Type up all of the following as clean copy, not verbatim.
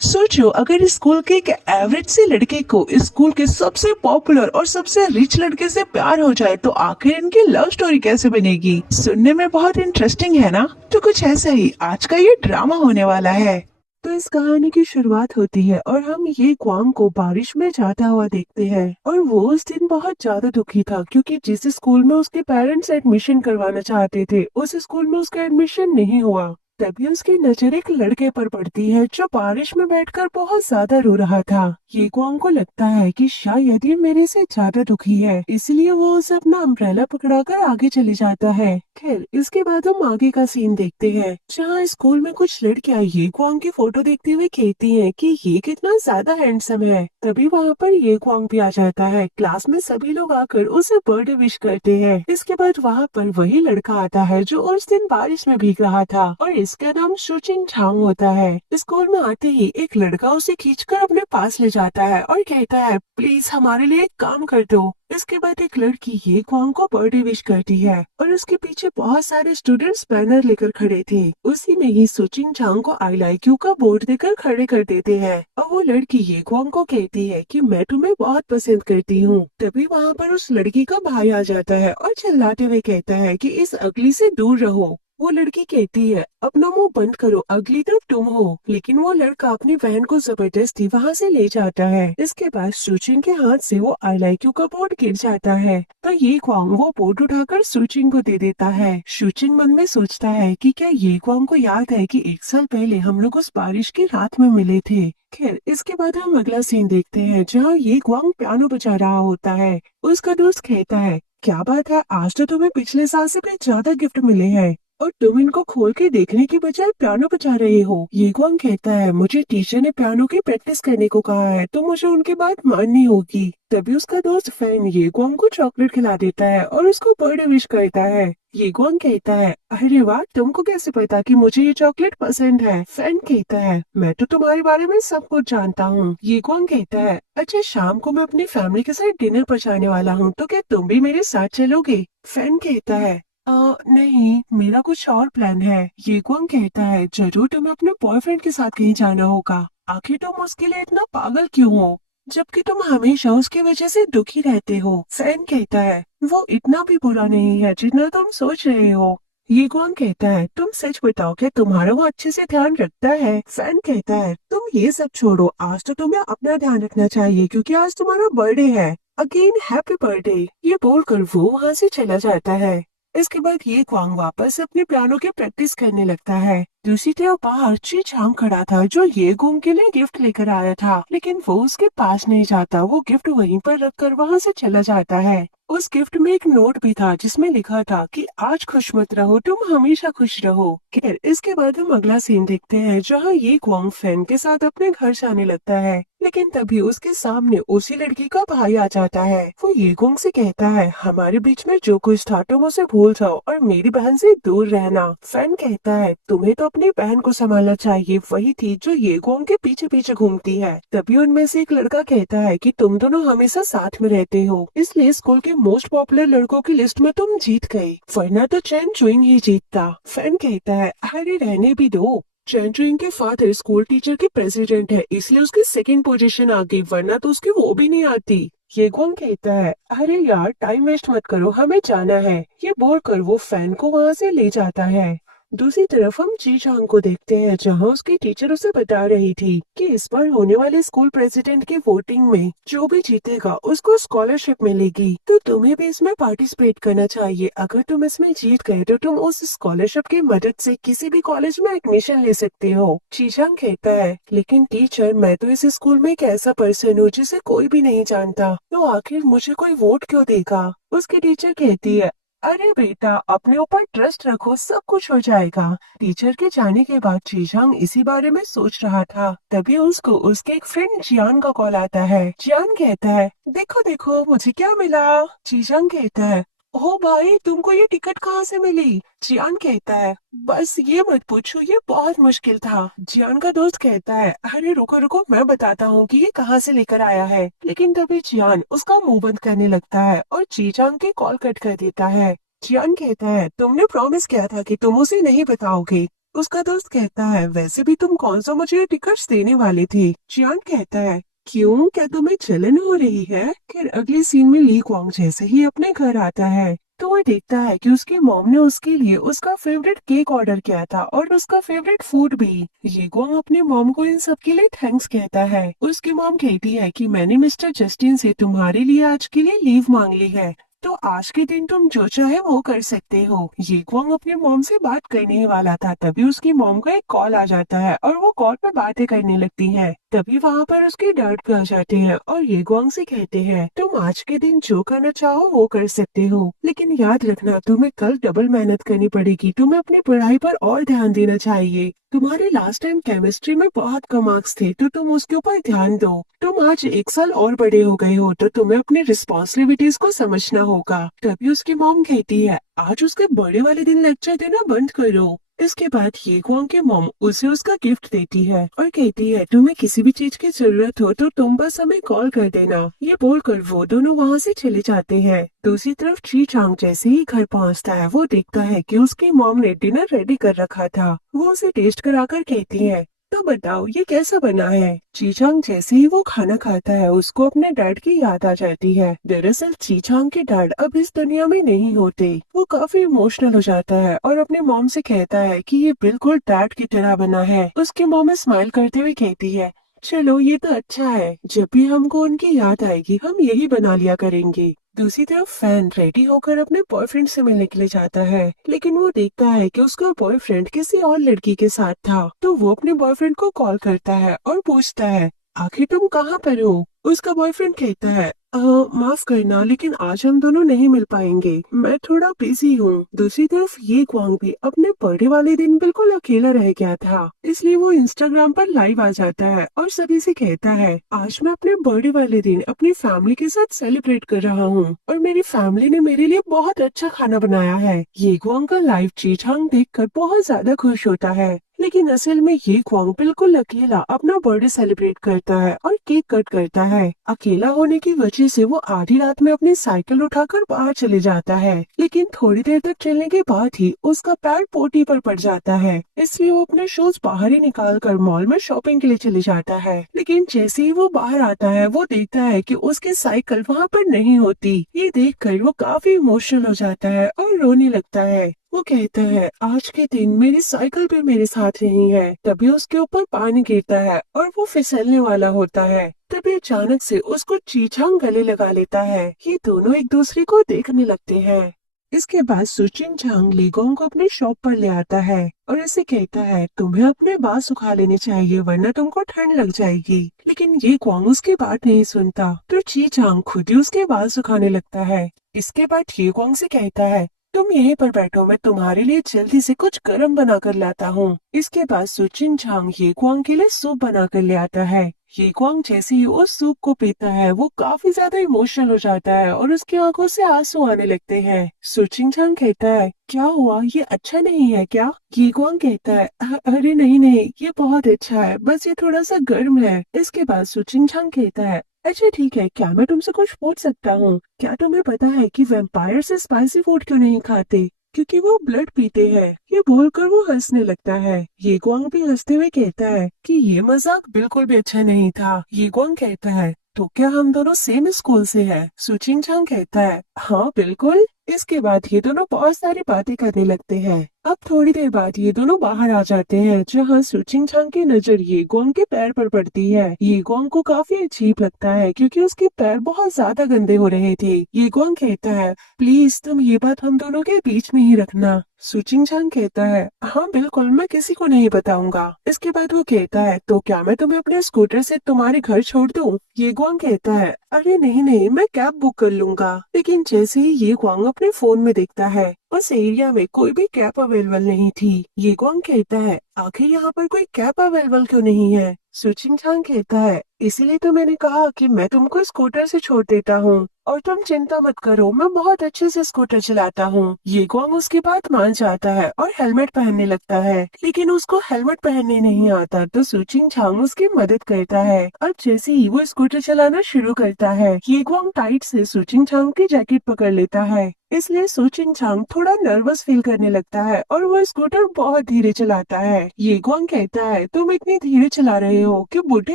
सोचो अगर स्कूल के एक एवरेज से लड़के को स्कूल के सबसे पॉपुलर और सबसे रिच लड़के से प्यार हो जाए तो आखिर इनकी लव स्टोरी कैसे बनेगी। सुनने में बहुत इंटरेस्टिंग है ना। तो कुछ ऐसा ही आज का ये ड्रामा होने वाला है। तो इस कहानी की शुरुआत होती है और हम ये क्वांग को बारिश में जाता हुआ देखते हैं और वो उस दिन बहुत ज्यादा दुखी था क्योंकि जिस स्कूल में उसके पेरेंट्स एडमिशन करवाना चाहते थे उस स्कूल में उसका एडमिशन नहीं हुआ। तभी उसकी नजर एक लड़के पर पड़ती है जो बारिश में बैठकर बहुत ज्यादा रो रहा था। ये क्वांग को लगता है कि शायद ये मेरे से ज्यादा दुखी है, इसलिए वो उसे अपना अम्ब्रेला पकड़ाकर आगे चले जाता है। खैर इसके बाद हम आगे का सीन देखते हैं जहाँ स्कूल में कुछ लड़कियां ये क्वांग की फोटो देखते हुए कहती हैं कि ये कितना ज्यादा हैंडसम है। तभी वहाँ पर ये क्वांग भी आ जाता है। क्लास में सभी लोग आकर उसे बर्थडे विश करते हैं। इसके बाद वहाँ पर वही लड़का आता है जो उस दिन बारिश में भीग रहा था और इसका नाम शुचिंग झांग होता है। स्कूल में आते ही एक लड़का उसे खींचकर अपने पास ले जाता है और कहता है प्लीज हमारे लिए एक काम कर दो। इसके बाद एक लड़की ये क्वांग को बर्थडे विश करती है और उसके पीछे बहुत सारे स्टूडेंट्स बैनर लेकर खड़े थे। उसी में ही सुचिंग झांग को आई लाइक यू का बोर्ड देकर खड़े कर देते हैं और वो लड़की ये क्वांग को कहती है कि मैं तुम्हें बहुत पसंद करती हूँ। तभी वहाँ पर उस लड़की का भाई आ जाता है और चिल्लाते हुए कहता है कि इस अगली से दूर रहो। वो लड़की कहती है अपना मुंह बंद करो, अगली तो तुम हो। लेकिन वो लड़का अपनी बहन को जबरदस्ती वहाँ से ले जाता है। इसके बाद सुचिन के हाथ से वो आई लाइक यू का बोर्ड गिर जाता है तो ये क्वांग वो बोर्ड उठाकर सुचिन को दे देता है। सुचिन मन में सोचता है कि क्या ये क्वांग को याद है कि 1 साल पहले हम लोग उस बारिश की रात में मिले थे। खैर इसके बाद हम अगला सीन देखते हैं जहाँ ये क्वांग पियानो बजा रहा होता है। उसका दोस्त कहता है क्या बात है, आज तो तुम्हें पिछले साल से भी ज्यादा गिफ्ट मिले हैं और तुम इनको खोल के देखने की बजाय पियानो बजा रहे हो। ये कौन कहता है मुझे टीचर ने पियानो की प्रैक्टिस करने को कहा है तो मुझे उनकी बात माननी होगी। तभी उसका दोस्त फैन ये कौन को चॉकलेट खिला देता है और उसको बर्थडे विश करता है। ये कौन कहता है अरे वाह, तुमको कैसे पता कि मुझे ये चॉकलेट पसंद है। फैन कहता है मैं तो तुम्हारे बारे में सब कुछ जानता हूँ। ये कौन कहता है अच्छा शाम को मैं अपनी फैमिली के साथ डिनर पर जाने वाला हूँ तो क्या तुम भी मेरे साथ चलोगे। फैन कहता है नहीं, मेरा कुछ और प्लान है। ये कौन कहता है जरूर तुम्हें अपने बॉयफ्रेंड के साथ कहीं जाना होगा, आखिर तुम उसके लिए इतना पागल क्यों हो जबकि तुम हमेशा उसकी वजह से दुखी रहते हो। फैन कहता है वो इतना भी बुरा नहीं है जितना तुम सोच रहे हो। ये कौन कहता है तुम सच बताओ क्या तुम्हारा वो अच्छे से ध्यान रखता है। फैन कहता है तुम ये सब छोड़ो, आज तो तुम्हें अपना ध्यान रखना चाहिए क्योंकि आज तुम्हारा बर्थडे है। Again happy birthday. ये बोलकर वो वहाँ से चला जाता है। इसके बाद ये क्वांग वापस अपने पियानो की प्रैक्टिस करने लगता है। दूसरी तरफ बाहर ची झांग खड़ा था जो ये गुम के लिए गिफ्ट लेकर आया था, लेकिन वो उसके पास नहीं जाता। वो गिफ्ट वहीं पर रखकर वहाँ से चला जाता है। उस गिफ्ट में एक नोट भी था जिसमें लिखा था कि आज खुश मत रहो, तुम हमेशा खुश रहो। खैर इसके बाद हम अगला सीन देखते हैं जहाँ ये क्वांग फैन के साथ अपने घर जाने लगता है, लेकिन तभी उसके सामने उसी लड़की का भाई आ जाता है। वो ये गुंग से कहता है हमारे बीच में जो कुछ था तुम उसे भूल जाओ और मेरी बहन से दूर रहना। फैन कहता है तुम्हें तो अपनी बहन को संभालना चाहिए, वही थी जो ये गुंग के पीछे पीछे घूमती है। तभी उनमें से एक लड़का कहता है कि तुम दोनों हमेशा साथ में रहते हो, इसलिए स्कूल के मोस्ट पॉपुलर लड़कों की लिस्ट में तुम जीत गई, वरना तो चैन चुइंग ही जीतता। फैन कहता है अरे रहने भी दो, चैन चुइंग के फादर स्कूल टीचर के प्रेसिडेंट है इसलिए उसकी सेकंड पोजीशन आ गई, वरना तो उसकी वो भी नहीं आती। ये कौन कहता है अरे यार टाइम वेस्ट मत करो, हमें जाना है। ये बोलकर वो फैन को वहाँ से ले जाता है। दूसरी तरफ हम जी चांग को देखते हैं जहाँ उसकी टीचर उसे बता रही थी कि इस बार होने वाले स्कूल प्रेसिडेंट की वोटिंग में जो भी जीतेगा उसको स्कॉलरशिप मिलेगी, तो तुम्हें भी इसमें पार्टिसिपेट करना चाहिए। अगर तुम इसमें जीत गए तो तुम उस स्कॉलरशिप की मदद से किसी भी कॉलेज में एडमिशन ले सकते हो। चीचांग कहता है लेकिन टीचर मैं तो इस स्कूल में एक ऐसा पर्सन हूँ जिसे कोई भी नहीं जानता, तो आखिर मुझे कोई वोट क्यों देगा। उसकी टीचर कहती है अरे बेटा अपने ऊपर ट्रस्ट रखो, सब कुछ हो जाएगा। टीचर के जाने के बाद चीचांग इसी बारे में सोच रहा था। तभी उसको उसके एक फ्रेंड जियान का कॉल आता है। जियान कहता है देखो देखो मुझे क्या मिला। चीचांग कहता है ओ भाई तुमको ये टिकट कहाँ से मिली। जियान कहता है बस ये मत पूछो, ये बहुत मुश्किल था। जियान का दोस्त कहता है अरे रुको रुको मैं बताता हूँ कि ये कहाँ से लेकर आया है। लेकिन तभी जियान उसका मुंह बंद करने लगता है और चीचांग की कॉल कट कर देता है। जियान कहता है तुमने प्रॉमिस किया था कि तुम उसे नहीं बताओगे। उसका दोस्त कहता है वैसे भी तुम कौन सा मुझे टिकट्स देने वाले थे। चियान कहता है क्यों, क्या तुम्हें जलन हो रही है। फिर अगले सीन में ली क्वांग जैसे ही अपने घर आता है तो वो देखता है कि उसकी मॉम ने उसके लिए उसका फेवरेट केक ऑर्डर किया था और उसका फेवरेट फूड भी। ये क्वांग अपने मॉम को इन सब के लिए थैंक्स कहता है। उसकी मॉम कहती है कि मैंने मिस्टर जस्टिन से तुम्हारे लिए आज के लिए लीव मांग ली है, तो आज के दिन तुम जो चाहे वो कर सकते हो। ये क्वांग अपने मॉम से बात करने ही वाला था, तभी उसकी मॉम का एक कॉल आ जाता है और वो कॉल पर बातें करने लगती हैं। तभी वहाँ पर उसके डैड भी आ जाते हैं और ये क्वांग से कहते हैं तुम आज के दिन जो करना चाहो वो कर सकते हो, लेकिन याद रखना तुम्हें कल डबल मेहनत करनी पड़ेगी। तुम्हें अपनी पढ़ाई पर और ध्यान देना चाहिए। तुम्हारे लास्ट टाइम केमिस्ट्री में बहुत कम मार्क्स थे तो तुम उसके ऊपर ध्यान दो। तुम आज 1 साल और बड़े हो गए हो तो तुम्हें अपनी रिस्पॉन्सिबिलिटीज को समझना होगा। तभी उसकी मॉम कहती है आज उसके बर्थडे वाले दिन लेक्चर देना बंद करो। इसके बाद ये क्वांग की मॉम उसे उसका गिफ्ट देती है और कहती है तुम्हें किसी भी चीज की जरूरत हो तो तुम बस हमें कॉल कर देना। ये बोलकर वो दोनों वहाँ से चले जाते हैं। दूसरी तरफ ची चांग जैसे ही घर पहुँचता है वो देखता है कि उसकी मॉम ने डिनर रेडी कर रखा था। वो उसे टेस्ट कराकर कहती है तो बताओ ये कैसा बना है। चीचांग जैसे ही वो खाना खाता है उसको अपने डैड की याद आ जाती है। दरअसल चीचांग के डैड अब इस दुनिया में नहीं होते। वो काफी इमोशनल हो जाता है और अपने मॉम से कहता है कि ये बिल्कुल डैड की तरह बना है। उसकी मॉम स्माइल करते हुए कहती है चलो ये तो अच्छा है, जब भी हमको उनकी याद आएगी हम यही बना लिया करेंगे। दूसरी तरफ फैन रेडी होकर अपने बॉयफ्रेंड से मिलने के लिए जाता है, लेकिन वो देखता है कि उसका बॉयफ्रेंड किसी और लड़की के साथ था। तो वो अपने बॉयफ्रेंड को कॉल करता है और पूछता है आखिर तुम कहाँ पर हो। उसका बॉयफ्रेंड कहता है माफ करना लेकिन आज हम दोनों नहीं मिल पाएंगे, मैं थोड़ा बिजी हूँ। दूसरी तरफ ये क्वांग भी अपने बर्थडे वाले दिन बिल्कुल अकेला रह गया था, इसलिए वो इंस्टाग्राम पर लाइव आ जाता है और सभी से कहता है आज मैं अपने बर्थडे वाले दिन अपनी फैमिली के साथ सेलिब्रेट कर रहा हूँ और मेरी फैमिली ने मेरे लिए बहुत अच्छा खाना बनाया है। ये क्वांग का लाइव चीचांग देखकर बहुत ज्यादा खुश होता है, लेकिन असल में ये क्वांग बिल्कुल अकेला अपना बर्थडे सेलिब्रेट करता है और केक कट करता है। अकेला होने की वजह से वो आधी रात में अपनी साइकिल उठाकर बाहर चले जाता है, लेकिन थोड़ी देर तक चलने के बाद ही उसका पैर पोटी पर पड़ जाता है, इसलिए वो अपने शूज बाहर ही निकाल कर मॉल में शॉपिंग के लिए चले जाता है। लेकिन जैसे ही वो बाहर आता है वो देखता है कि उसकी साइकिल वहाँ पर नहीं होती। ये देखकर वो काफी इमोशनल हो जाता है और रोने लगता है। वो कहता है आज के दिन मेरी साइकिल भी मेरे साथ नहीं है। तभी उसके ऊपर पानी गिरता है और वो फिसलने वाला होता है। तभी अचानक से उसको चीचांग गले लगा लेता है। ये दोनों एक दूसरे को देखने लगते हैं। इसके बाद सुचिन चांग लीगोंग को अपनी शॉप पर ले आता है और इसे कहता है तुम्हें अपने बाल सुखा लेने चाहिए वरना तुमको ठंड लग जाएगी। लेकिन ये क्वांग उसकी बात नहीं सुनता तो ची चांग खुद ही उसके बाल सुखाने लगता है। इसके बाद ये क्वांग से कहता है तुम यहीं पर बैठो, मैं तुम्हारे लिए जल्दी से कुछ गर्म बना कर लाता हूँ। इसके बाद सुचिन झांग ये क्वांग के लिए सूप बना कर ले आता है। ये क्वांग जैसे ही उस सूप को पीता है वो काफी ज्यादा इमोशनल हो जाता है और उसकी आंखों से आंसू आने लगते हैं। सुचिन झांग कहता है क्या हुआ, ये अच्छा नहीं है क्या। ये क्वांग कहता है अरे नहीं नहीं ये बहुत अच्छा है, बस ये थोड़ा सा गर्म है। इसके बाद सुचिन झांग कहता है अच्छा ठीक है, क्या मैं तुमसे कुछ पूछ सकता हूँ, क्या तुम्हें पता है कि वैम्पायर से स्पाइसी फूड क्यों नहीं खाते, क्योंकि वो ब्लड पीते हैं। ये बोलकर वो हंसने लगता है। ये क्वांग भी हंसते हुए कहता है कि ये मजाक बिल्कुल भी अच्छा नहीं था। ये क्वांग कहता है तो क्या हम दोनों सेम स्कूल से हैं? सुचिन चांग कहता है हाँ बिल्कुल। इसके बाद ये दोनों बहुत सारी बातें करने लगते हैं। अब थोड़ी देर बाद ये दोनों बाहर आ जाते हैं जहाँ सुचिन चांग की नजर ये क्वांग के पैर पर पड़ती है। ये क्वांग को काफी अजीब लगता है क्योंकि उसके पैर बहुत ज्यादा गंदे हो रहे थे। ये क्वांग कहता है प्लीज तुम ये बात हम दोनों के बीच में ही रखना। सुचिन चांग कहता है हाँ बिल्कुल, मैं किसी को नहीं बताऊंगा। इसके बाद वो कहता है तो क्या मैं तुम्हें अपने स्कूटर से तुम्हारे घर छोड़ दूं? ये क्वांग कहता है अरे नहीं नहीं, मैं कैब बुक कर लूंगा। लेकिन जैसे ही ये क्वांग अपने फोन में देखता है उस एरिया में कोई भी कैब अवेलेबल नहीं थी। ये क्वांग कहता है आखिर यहाँ पर कोई कैब अवेलेबल क्यों नहीं है? सुचिन चांग कहता है इसीलिए तो मैंने कहा कि मैं तुमको स्कूटर से छोड़ देता हूँ और तुम चिंता मत करो, मैं बहुत अच्छे से स्कूटर चलाता हूँ। ये क्वांग उसकी बात मान जाता है और हेलमेट पहनने लगता है, लेकिन उसको हेलमेट पहनने नहीं आता तो सुचिन चांग उसकी मदद करता है। अब जैसे ही वो स्कूटर चलाना शुरू करता है ये क्वांग टाइट से सुचिन चांग की जैकेट पकड़ लेता है। इसलिए सुचिन चांग थोड़ा नर्वस फील करने लगता है और वो स्कूटर बहुत धीरे चलाता है। ये गुआंग कहता है तुम इतनी धीरे चला रहे हो कि बूढ़े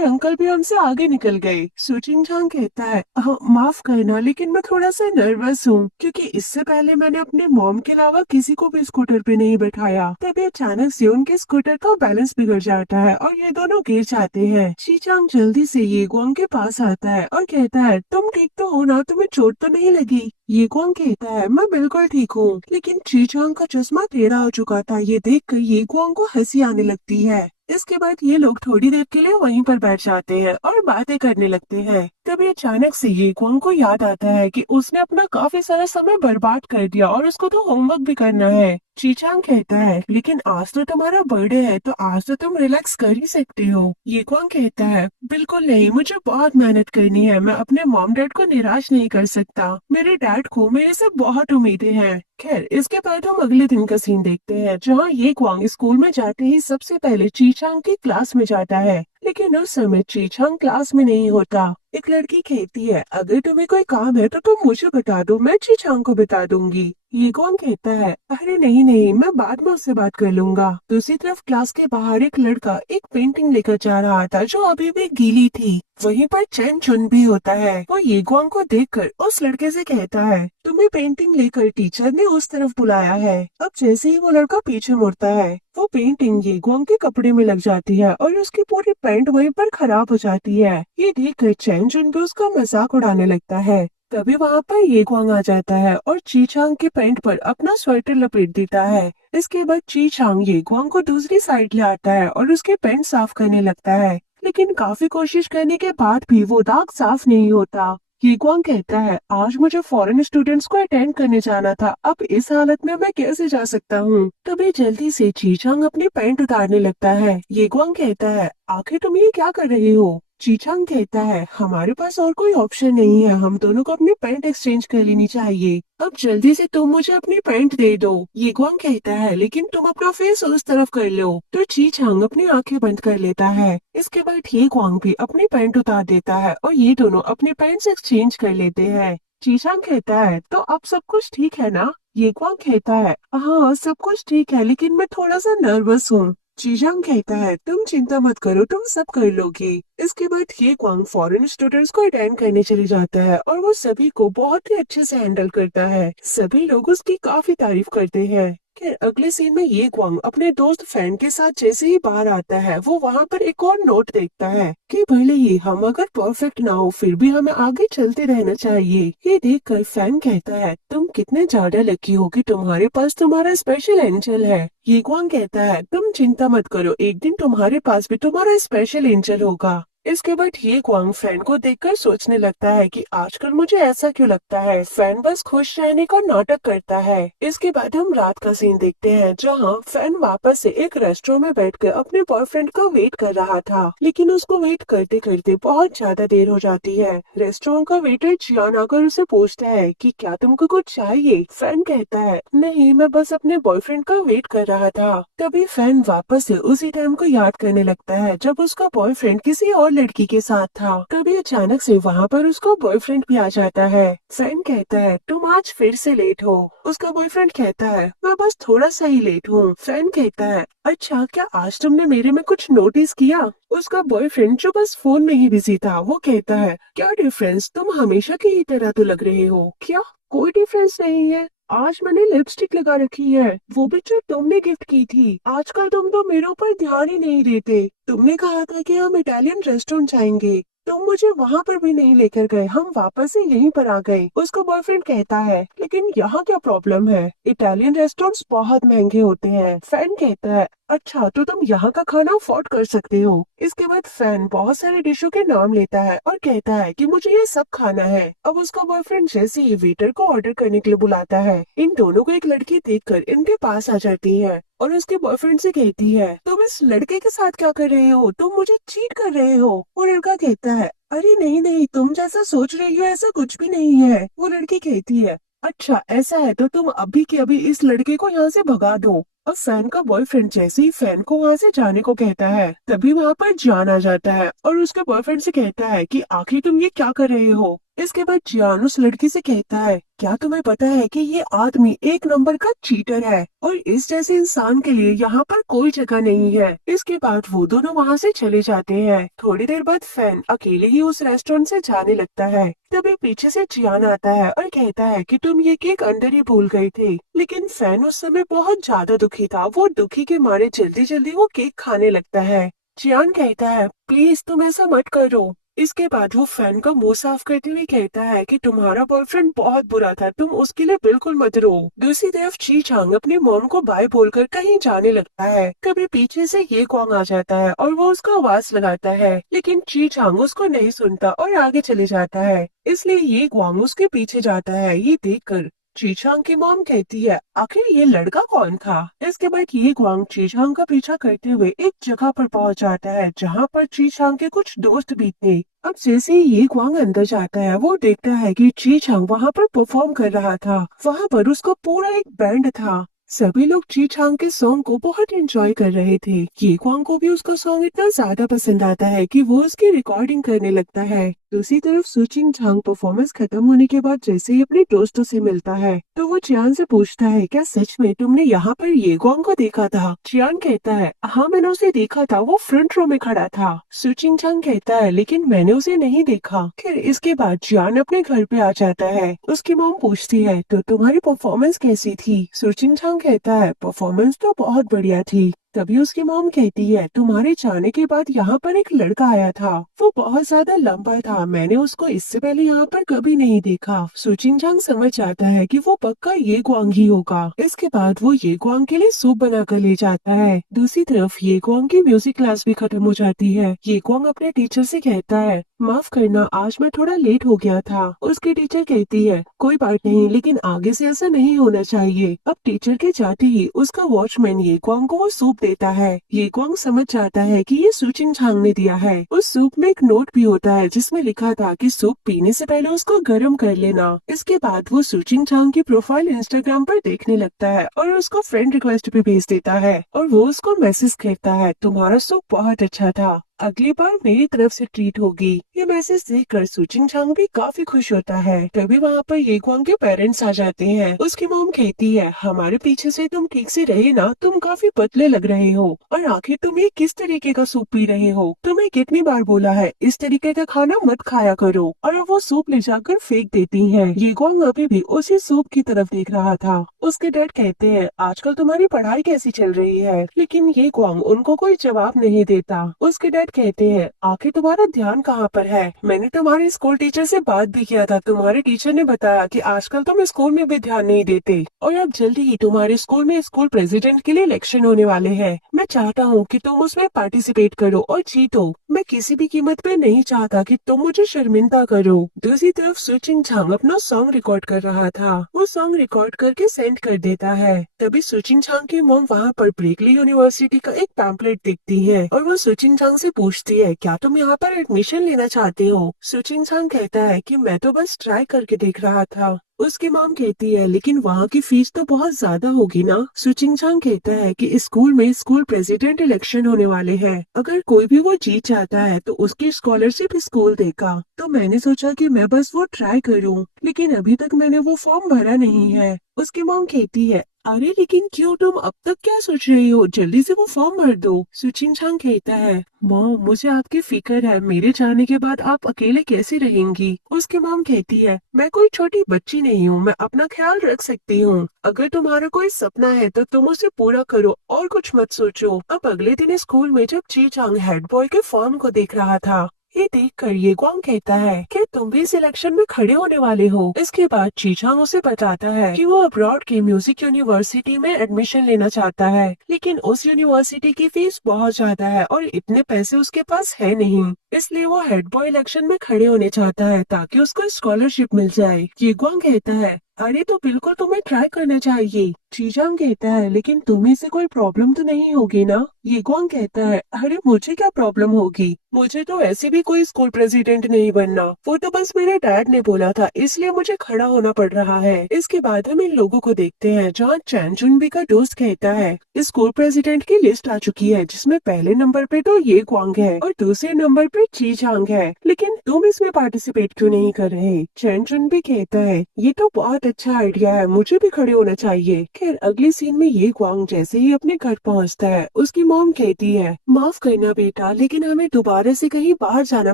अंकल भी हमसे आगे निकल गए। सुचिन चांग कहता है माफ करना लेकिन मैं थोड़ा सा नर्वस हूँ क्योंकि इससे पहले मैंने अपने मॉम के अलावा किसी को भी स्कूटर पे नहीं बैठाया। तभी अचानक से उनके स्कूटर का बैलेंस बिगड़ जाता है और ये दोनों गिर जाते हैं। ची चांग जल्दी से ये गुआंग के पास आता है और कहता है तुम ठीक तो हो ना, तुम्हें चोट तो नहीं लगी। ये कौन कहता है मैं बिल्कुल ठीक हूँ, लेकिन चीचांग का चश्मा टेढ़ा हो चुका था। ये देखकर ये कुआंग को हंसी आने लगती है। इसके बाद ये लोग थोड़ी देर के लिए वहीं पर बैठ जाते हैं और बातें करने लगते हैं। तभी अचानक से ये कुआंग को याद आता है कि उसने अपना काफी सारा समय बर्बाद कर दिया और उसको तो होमवर्क भी करना है। चीचांग कहता है लेकिन आज तो तुम्हारा बर्थडे है तो आज तो तुम रिलैक्स कर ही सकते हो। ये कुआंग कहता है बिल्कुल नहीं, मुझे बहुत मेहनत करनी है, मैं अपने मॉम डैड को निराश नहीं कर सकता। मेरे डैड को मेरे से बहुत उम्मीदें हैं। खैर इसके बाद हम अगले दिन का सीन देखते हैं जहाँ ये क्वांग स्कूल में जाते ही सबसे पहले चीचांग की क्लास में जाता है, लेकिन उस समय चीचांग क्लास में नहीं होता। एक लड़की कहती है अगर तुम्हें कोई काम है तो तुम मुझे बता दो, मैं चीचांग को बता दूंगी। ये कौन कहता है अरे नहीं नहीं, मैं बाद में उससे बात कर लूंगा। दूसरी तरफ क्लास के बाहर एक लड़का एक पेंटिंग लेकर जा रहा था जो अभी भी गीली थी। वहीं पर चैन चुन भी होता है। वो ये गुआंग को देखकर उस लड़के से कहता है तुम्हें पेंटिंग लेकर टीचर ने उस तरफ बुलाया है। अब जैसे ही वो लड़का पीछे मुड़ता है वो पेंटिंग ये गुआंग के कपड़े में लग जाती है और उसकी पूरी पैंट वहीं पर खराब हो जाती है। ये देखकर चैन चुन भी उसका मजाक उड़ाने लगता है। तभी वहाँ पर ये गुआंग आ जाता है और चीचांग के पैंट पर अपना स्वेटर लपेट देता है। इसके बाद चीचांग ये गुआंग को दूसरी साइड ले आता है और उसके पैंट साफ करने लगता है, लेकिन काफी कोशिश करने के बाद भी वो दाग साफ नहीं होता। ये गुआंग कहता है आज मुझे फॉरेन स्टूडेंट्स को अटेंड करने जाना था, अब इस हालत में मैं कैसे जा सकता हूँ। तभी जल्दी से चीचांग अपनी पैंट उतारने लगता है। ये गुआंग कहता है आखिर तुम ये क्या कर रही हो। चीचांग कहता है हमारे पास और कोई ऑप्शन नहीं है, हम दोनों को अपनी पैंट एक्सचेंज कर लेनी चाहिए। अब जल्दी से तुम मुझे अपनी पैंट दे दो। ये गुआंग कहता है लेकिन तुम अपना फेस उस तरफ कर लो। तो चीचांग अपनी आंखें बंद कर लेता है। इसके बाद ये गुआंग भी अपनी पैंट उतार देता है और ये दोनों अपनी पैंट्स एक्सचेंज कर लेते हैं। चीचांग कहता है तो अब सब कुछ ठीक है ना। ये गुआंग कहता है हाँ सब कुछ ठीक है, लेकिन मैं थोड़ा सा नर्वस हूँ। चीजांग कहता है तुम चिंता मत करो, तुम सब कर लोगी। इसके बाद ये क्वांग फॉरेन स्टूडेंट्स को अटेंड करने चले जाता है और वो सभी को बहुत ही अच्छे से हैंडल करता है। सभी लोग उसकी काफी तारीफ करते हैं। खैर अगले सीन में ये क्वांग अपने दोस्त फैन के साथ जैसे ही बाहर आता है वो वहाँ पर एक और नोट देखता है कि भले ही हम अगर परफेक्ट ना हो फिर भी हमें आगे चलते रहना चाहिए। ये देखकर फैन कहता है तुम कितने ज्यादा लकी हो कि तुम्हारे पास तुम्हारा स्पेशल एंजल है। ये क्वांग कहता है तुम चिंता मत करो, एक दिन तुम्हारे पास भी तुम्हारा स्पेशल एंजल होगा। इसके बाद ये क्वांग फैन को देखकर सोचने लगता है कि आजकल मुझे ऐसा क्यों लगता है फैन बस खुश रहने का नाटक करता है। इसके बाद हम रात का सीन देखते हैं जहां फैन वापस से एक रेस्टोरेंट में बैठकर अपने बॉयफ्रेंड का वेट कर रहा था, लेकिन उसको वेट करते करते बहुत ज्यादा देर हो जाती है। रेस्टोरेंट का वेटर जियान आकर उसे पूछता है कि क्या तुमको कुछ चाहिए। फैन कहता है नहीं, मैं बस अपने बॉयफ्रेंड का वेट कर रहा था। तभी फैन वापस से उसी टाइम को याद करने लगता है जब उसका बॉयफ्रेंड किसी और लड़की के साथ था। तभी अचानक से वहाँ पर उसका बॉयफ्रेंड भी आ जाता है। फैन कहता है तुम आज फिर से लेट हो। उसका बॉयफ्रेंड कहता है मैं बस थोड़ा सा ही लेट हूँ। फैन कहता है अच्छा क्या आज तुमने मेरे में कुछ नोटिस किया। उसका बॉयफ्रेंड जो बस फोन में ही बिजी था वो कहता है क्या डिफरेंस, तुम हमेशा की ही तरह तो लग रहे हो। क्या कोई डिफरेंस नहीं है, आज मैंने लिपस्टिक लगा रखी है, वो भी जो तुमने गिफ्ट की थी। आजकल तुम तो मेरे ऊपर ध्यान ही नहीं देते। तुमने कहा था कि हम इटालियन रेस्टोरेंट जाएंगे, तुम मुझे वहाँ पर भी नहीं लेकर गए, हम वापस से यहीं पर आ गए। उसका बॉयफ्रेंड कहता है लेकिन यहाँ क्या प्रॉब्लम है, इटालियन रेस्टोरेंट्स बहुत महंगे होते हैं। फैन कहता है अच्छा तो तुम यहाँ का खाना अफोर्ड कर सकते हो। इसके बाद फैन बहुत सारे डिशों के नाम लेता है और कहता है कि मुझे ये सब खाना है। अब उसका बॉयफ्रेंड जैसे ही वेटर को ऑर्डर करने के लिए बुलाता है इन दोनों को एक लड़की देखकर इनके पास आ जाती है और उसके बॉयफ्रेंड से कहती है तुम इस लड़के के साथ क्या कर रहे हो, तुम मुझे चीट कर रहे हो। वो लड़का कहता है अरे नहीं नहीं, तुम जैसा सोच रही हो ऐसा कुछ भी नहीं है। वो लड़की कहती है अच्छा ऐसा है तो तुम अभी के अभी इस लड़के को यहाँ से भगा दो। और फैन का बॉयफ्रेंड जैसे ही फैन को वहाँ से जाने को कहता है तभी वहाँ पर जान आ जाता है और उसके बॉयफ्रेंड से कहता है कि आखिर तुम ये क्या कर रहे हो। इसके बाद जियान उस लड़की से कहता है, क्या तुम्हें पता है कि ये आदमी एक नंबर का चीटर है और इस जैसे इंसान के लिए यहाँ पर कोई जगह नहीं है। इसके बाद वो दोनों वहाँ से चले जाते हैं। थोड़ी देर बाद फैन अकेले ही उस रेस्टोरेंट से जाने लगता है। तभी पीछे से जियान आता है और कहता है कि तुम ये केक अंदर ही भूल गए थे। लेकिन फैन उस समय बहुत ज्यादा दुखी था। वो दुखी के मारे जल्दी जल्दी वो केक खाने लगता है। जियान कहता है, प्लीज तुम ऐसा मत करो। इसके बाद वो फैन का मुंह साफ करते हुए कहता है कि तुम्हारा बॉयफ्रेंड बहुत बुरा था, तुम उसके लिए बिल्कुल मत रो। दूसरी तरफ ची चांग अपनी मॉम को बाय बोलकर कहीं जाने लगता है। कभी पीछे से ये क्वांग आ जाता है और वो उसका आवाज लगाता है, लेकिन ची चांग उसको नहीं सुनता और आगे चले जाता है। इसलिए ये क्वांग उसके पीछे जाता है। ये देखकर चीचांग की मॉम कहती है, आखिर ये लड़का कौन था। इसके बाद ये क्वांग चीचांग का पीछा करते हुए एक जगह पर पहुंच जाता है जहां पर चीचांग के कुछ दोस्त भी थे। अब जैसे ही ये क्वांग अंदर जाता है वो देखता है कि चीचांग वहां पर परफॉर्म कर रहा था। वहां पर उसका पूरा एक बैंड था। सभी लोग चीचांग के सॉन्ग को बहुत एंजॉय कर रहे थे। ये क्वांग को भी उसका सॉन्ग इतना ज्यादा पसंद आता है कि वो उसकी रिकॉर्डिंग करने लगता है। दूसरी तरफ सुचिंग झांग परफॉर्मेंस खत्म होने के बाद जैसे ही अपने दोस्तों से मिलता है तो वो चियान से पूछता है, क्या सच में तुमने यहाँ पर ये क्वांग को देखा था। चियान कहता है, हाँ मैंने उसे देखा था, वो फ्रंट रो में खड़ा था। सुचिंग झांग कहता है, लेकिन मैंने उसे नहीं देखा। फिर इसके बाद चियान अपने घर पे आ जाता है। उसकी मॉम पूछती है, तो तुम्हारी परफॉर्मेंस कैसी थी। सुचिंग झांग कहता है, परफॉर्मेंस तो बहुत बढ़िया थी। तभी उसकी मॉम कहती है, तुम्हारे जाने के बाद यहाँ पर एक लड़का आया था, वो बहुत ज्यादा लंबा था, मैंने उसको इससे पहले यहाँ पर कभी नहीं देखा। सुचिंग झांग समझ जाता है कि वो पक्का ये क्वांग ही होगा। इसके बाद वो ये क्वांग के लिए सूप बना कर ले जाता है। दूसरी तरफ ये क्वांग की म्यूजिक क्लास भी खत्म हो जाती है। ये क्वांग अपने टीचर से कहता है, माफ करना आज मैं थोड़ा लेट हो गया था। उसकी टीचर कहती है, कोई बात नहीं, लेकिन आगे से ऐसा नहीं होना चाहिए। अब टीचर के जाते ही उसका वॉचमैन ये क्वांग को वो सूप देता है। ये क्वांग समझ जाता है कि ये सुचिंग झांग ने दिया है। उस सूप में एक नोट भी होता है जिसमें लिखा था कि सूप पीने से पहले उसको गर्म कर लेना। इसके बाद वो सुचिंग झांग की प्रोफाइल इंस्टाग्राम पर देखने लगता है और उसको फ्रेंड रिक्वेस्ट भी भेज देता है और वो उसको मैसेज करता है, तुम्हारा सूप बहुत अच्छा था, अगली बार मेरी तरफ से ट्रीट होगी। ये मैसेज देखकर सुचिंग झांग भी काफी खुश होता है। तभी वहाँ पर ये क्वांग के पेरेंट्स आ जाते हैं। उसकी मॉम कहती है, हमारे पीछे से तुम ठीक से रहे ना, तुम काफी पतले लग रहे हो और आखिर तुम ये किस तरीके का सूप पी रहे हो। तुम्हें कितनी बार बोला है इस तरीके का खाना मत खाया करो। और अब वो सूप ले जाकर फेंक देती है। ये क्वांग अभी भी उसी सूप की तरफ देख रहा था। उसके डैड कहते हैं, आजकल तुम्हारी पढ़ाई कैसी चल रही है। लेकिन ये क्वांग उनको कोई जवाब नहीं देता। उसके डैड कहते हैं, आखिर तुम्हारा ध्यान कहाँ पर है। मैंने तुम्हारे स्कूल टीचर से बात भी किया था, तुम्हारे टीचर ने बताया कि आजकल तुम स्कूल में भी ध्यान नहीं देते और अब जल्दी ही तुम्हारे स्कूल में स्कूल प्रेसिडेंट के लिए इलेक्शन होने वाले हैं। मैं चाहता हूँ कि तुम उसमें पार्टिसिपेट करो और जीतो। मैं किसी भी कीमत पे नहीं चाहता कि तुम मुझे शर्मिंदा करो। दूसरी तरफ सुचिंग झांग अपना सॉन्ग रिकॉर्ड कर रहा था। वो सॉन्ग रिकॉर्ड करके सेंड कर देता है। तभी सुचिंग झांग की मॉम वहाँ पर ब्रेकली यूनिवर्सिटी का एक पैम्पलेट देखती है और वो सुचिंग झांग से पूछती है, क्या तुम यहाँ पर एडमिशन लेना चाहते हो। सुचिंग झांग कहता है कि मैं तो बस ट्राई करके देख रहा था। उसकी मॉम कहती है, लेकिन वहाँ की फीस तो बहुत ज्यादा होगी ना। सुचिंग झांग कहता है कि स्कूल में स्कूल प्रेसिडेंट इलेक्शन होने वाले हैं, अगर कोई भी वो जीत जाता है तो उसकी स्कॉलरशिप स्कूल देगा। तो मैंने सोचा कि मैं बस वो ट्राई करूँ, लेकिन अभी तक मैंने वो फॉर्म भरा नहीं है। उसकी मॉम कहती है, अरे लेकिन क्यों, तुम अब तक क्या सोच रही हो, जल्दी से वो फॉर्म भर दो। सुचिंग झांग कहता है, मॉम मुझे आपकी फिक्र है, मेरे जाने के बाद आप अकेले कैसे रहेंगी। उसकी मॉम कहती है, मैं कोई छोटी बच्ची नहीं हूँ, मैं अपना ख्याल रख सकती हूँ। अगर तुम्हारा कोई सपना है तो तुम उसे पूरा करो और कुछ मत सोचो। अब अगले दिन स्कूल में जब ची चांग हेड बॉय के फॉर्म को देख रहा था, ये देखकर ये क्वांग कहता है कि तुम भी सिलेक्शन में खड़े होने वाले हो। इसके बाद चीचांग उसे बताता है कि वो अब्रॉड की म्यूजिक यूनिवर्सिटी में एडमिशन लेना चाहता है, लेकिन उस यूनिवर्सिटी की फीस बहुत ज्यादा है और इतने पैसे उसके पास है नहीं। इसलिए वो हेड बॉय इलेक्शन में खड़े होने चाहता है ताकि उसको स्कॉलरशिप मिल जाए। ये क्वांग कहता है, अरे तो बिल्कुल तुम्हें ट्राई करना चाहिए। चीजांग कहता है लेकिन तुम्हें से कोई प्रॉब्लम तो नहीं होगी ना। ये कौन कहता है अरे मुझे क्या प्रॉब्लम होगी, मुझे तो ऐसे भी कोई स्कूल प्रेसिडेंट नहीं बनना, वो तो बस मेरे डैड ने बोला था इसलिए मुझे खड़ा होना पड़ रहा है। इसके बाद हम इन लोगों को देखते हैं जहाँ चैन चुनबी का दोस्त कहता है स्कूल प्रेसिडेंट की लिस्ट आ चुकी है जिसमें पहले नंबर पे तो ये क्वांग है और दूसरे नंबर पे ची चांग है, लेकिन तुम इसमें पार्टिसिपेट क्यों नहीं कर रहे। चैन चुनबी कहता है ये तो बहुत अच्छा आइडिया है, मुझे भी खड़े होना चाहिए। खैर अगले सीन में ये क्वांग जैसे ही अपने घर पहुंचता है उसकी मॉम कहती है माफ करना बेटा लेकिन हमें दोबारा से कहीं बाहर जाना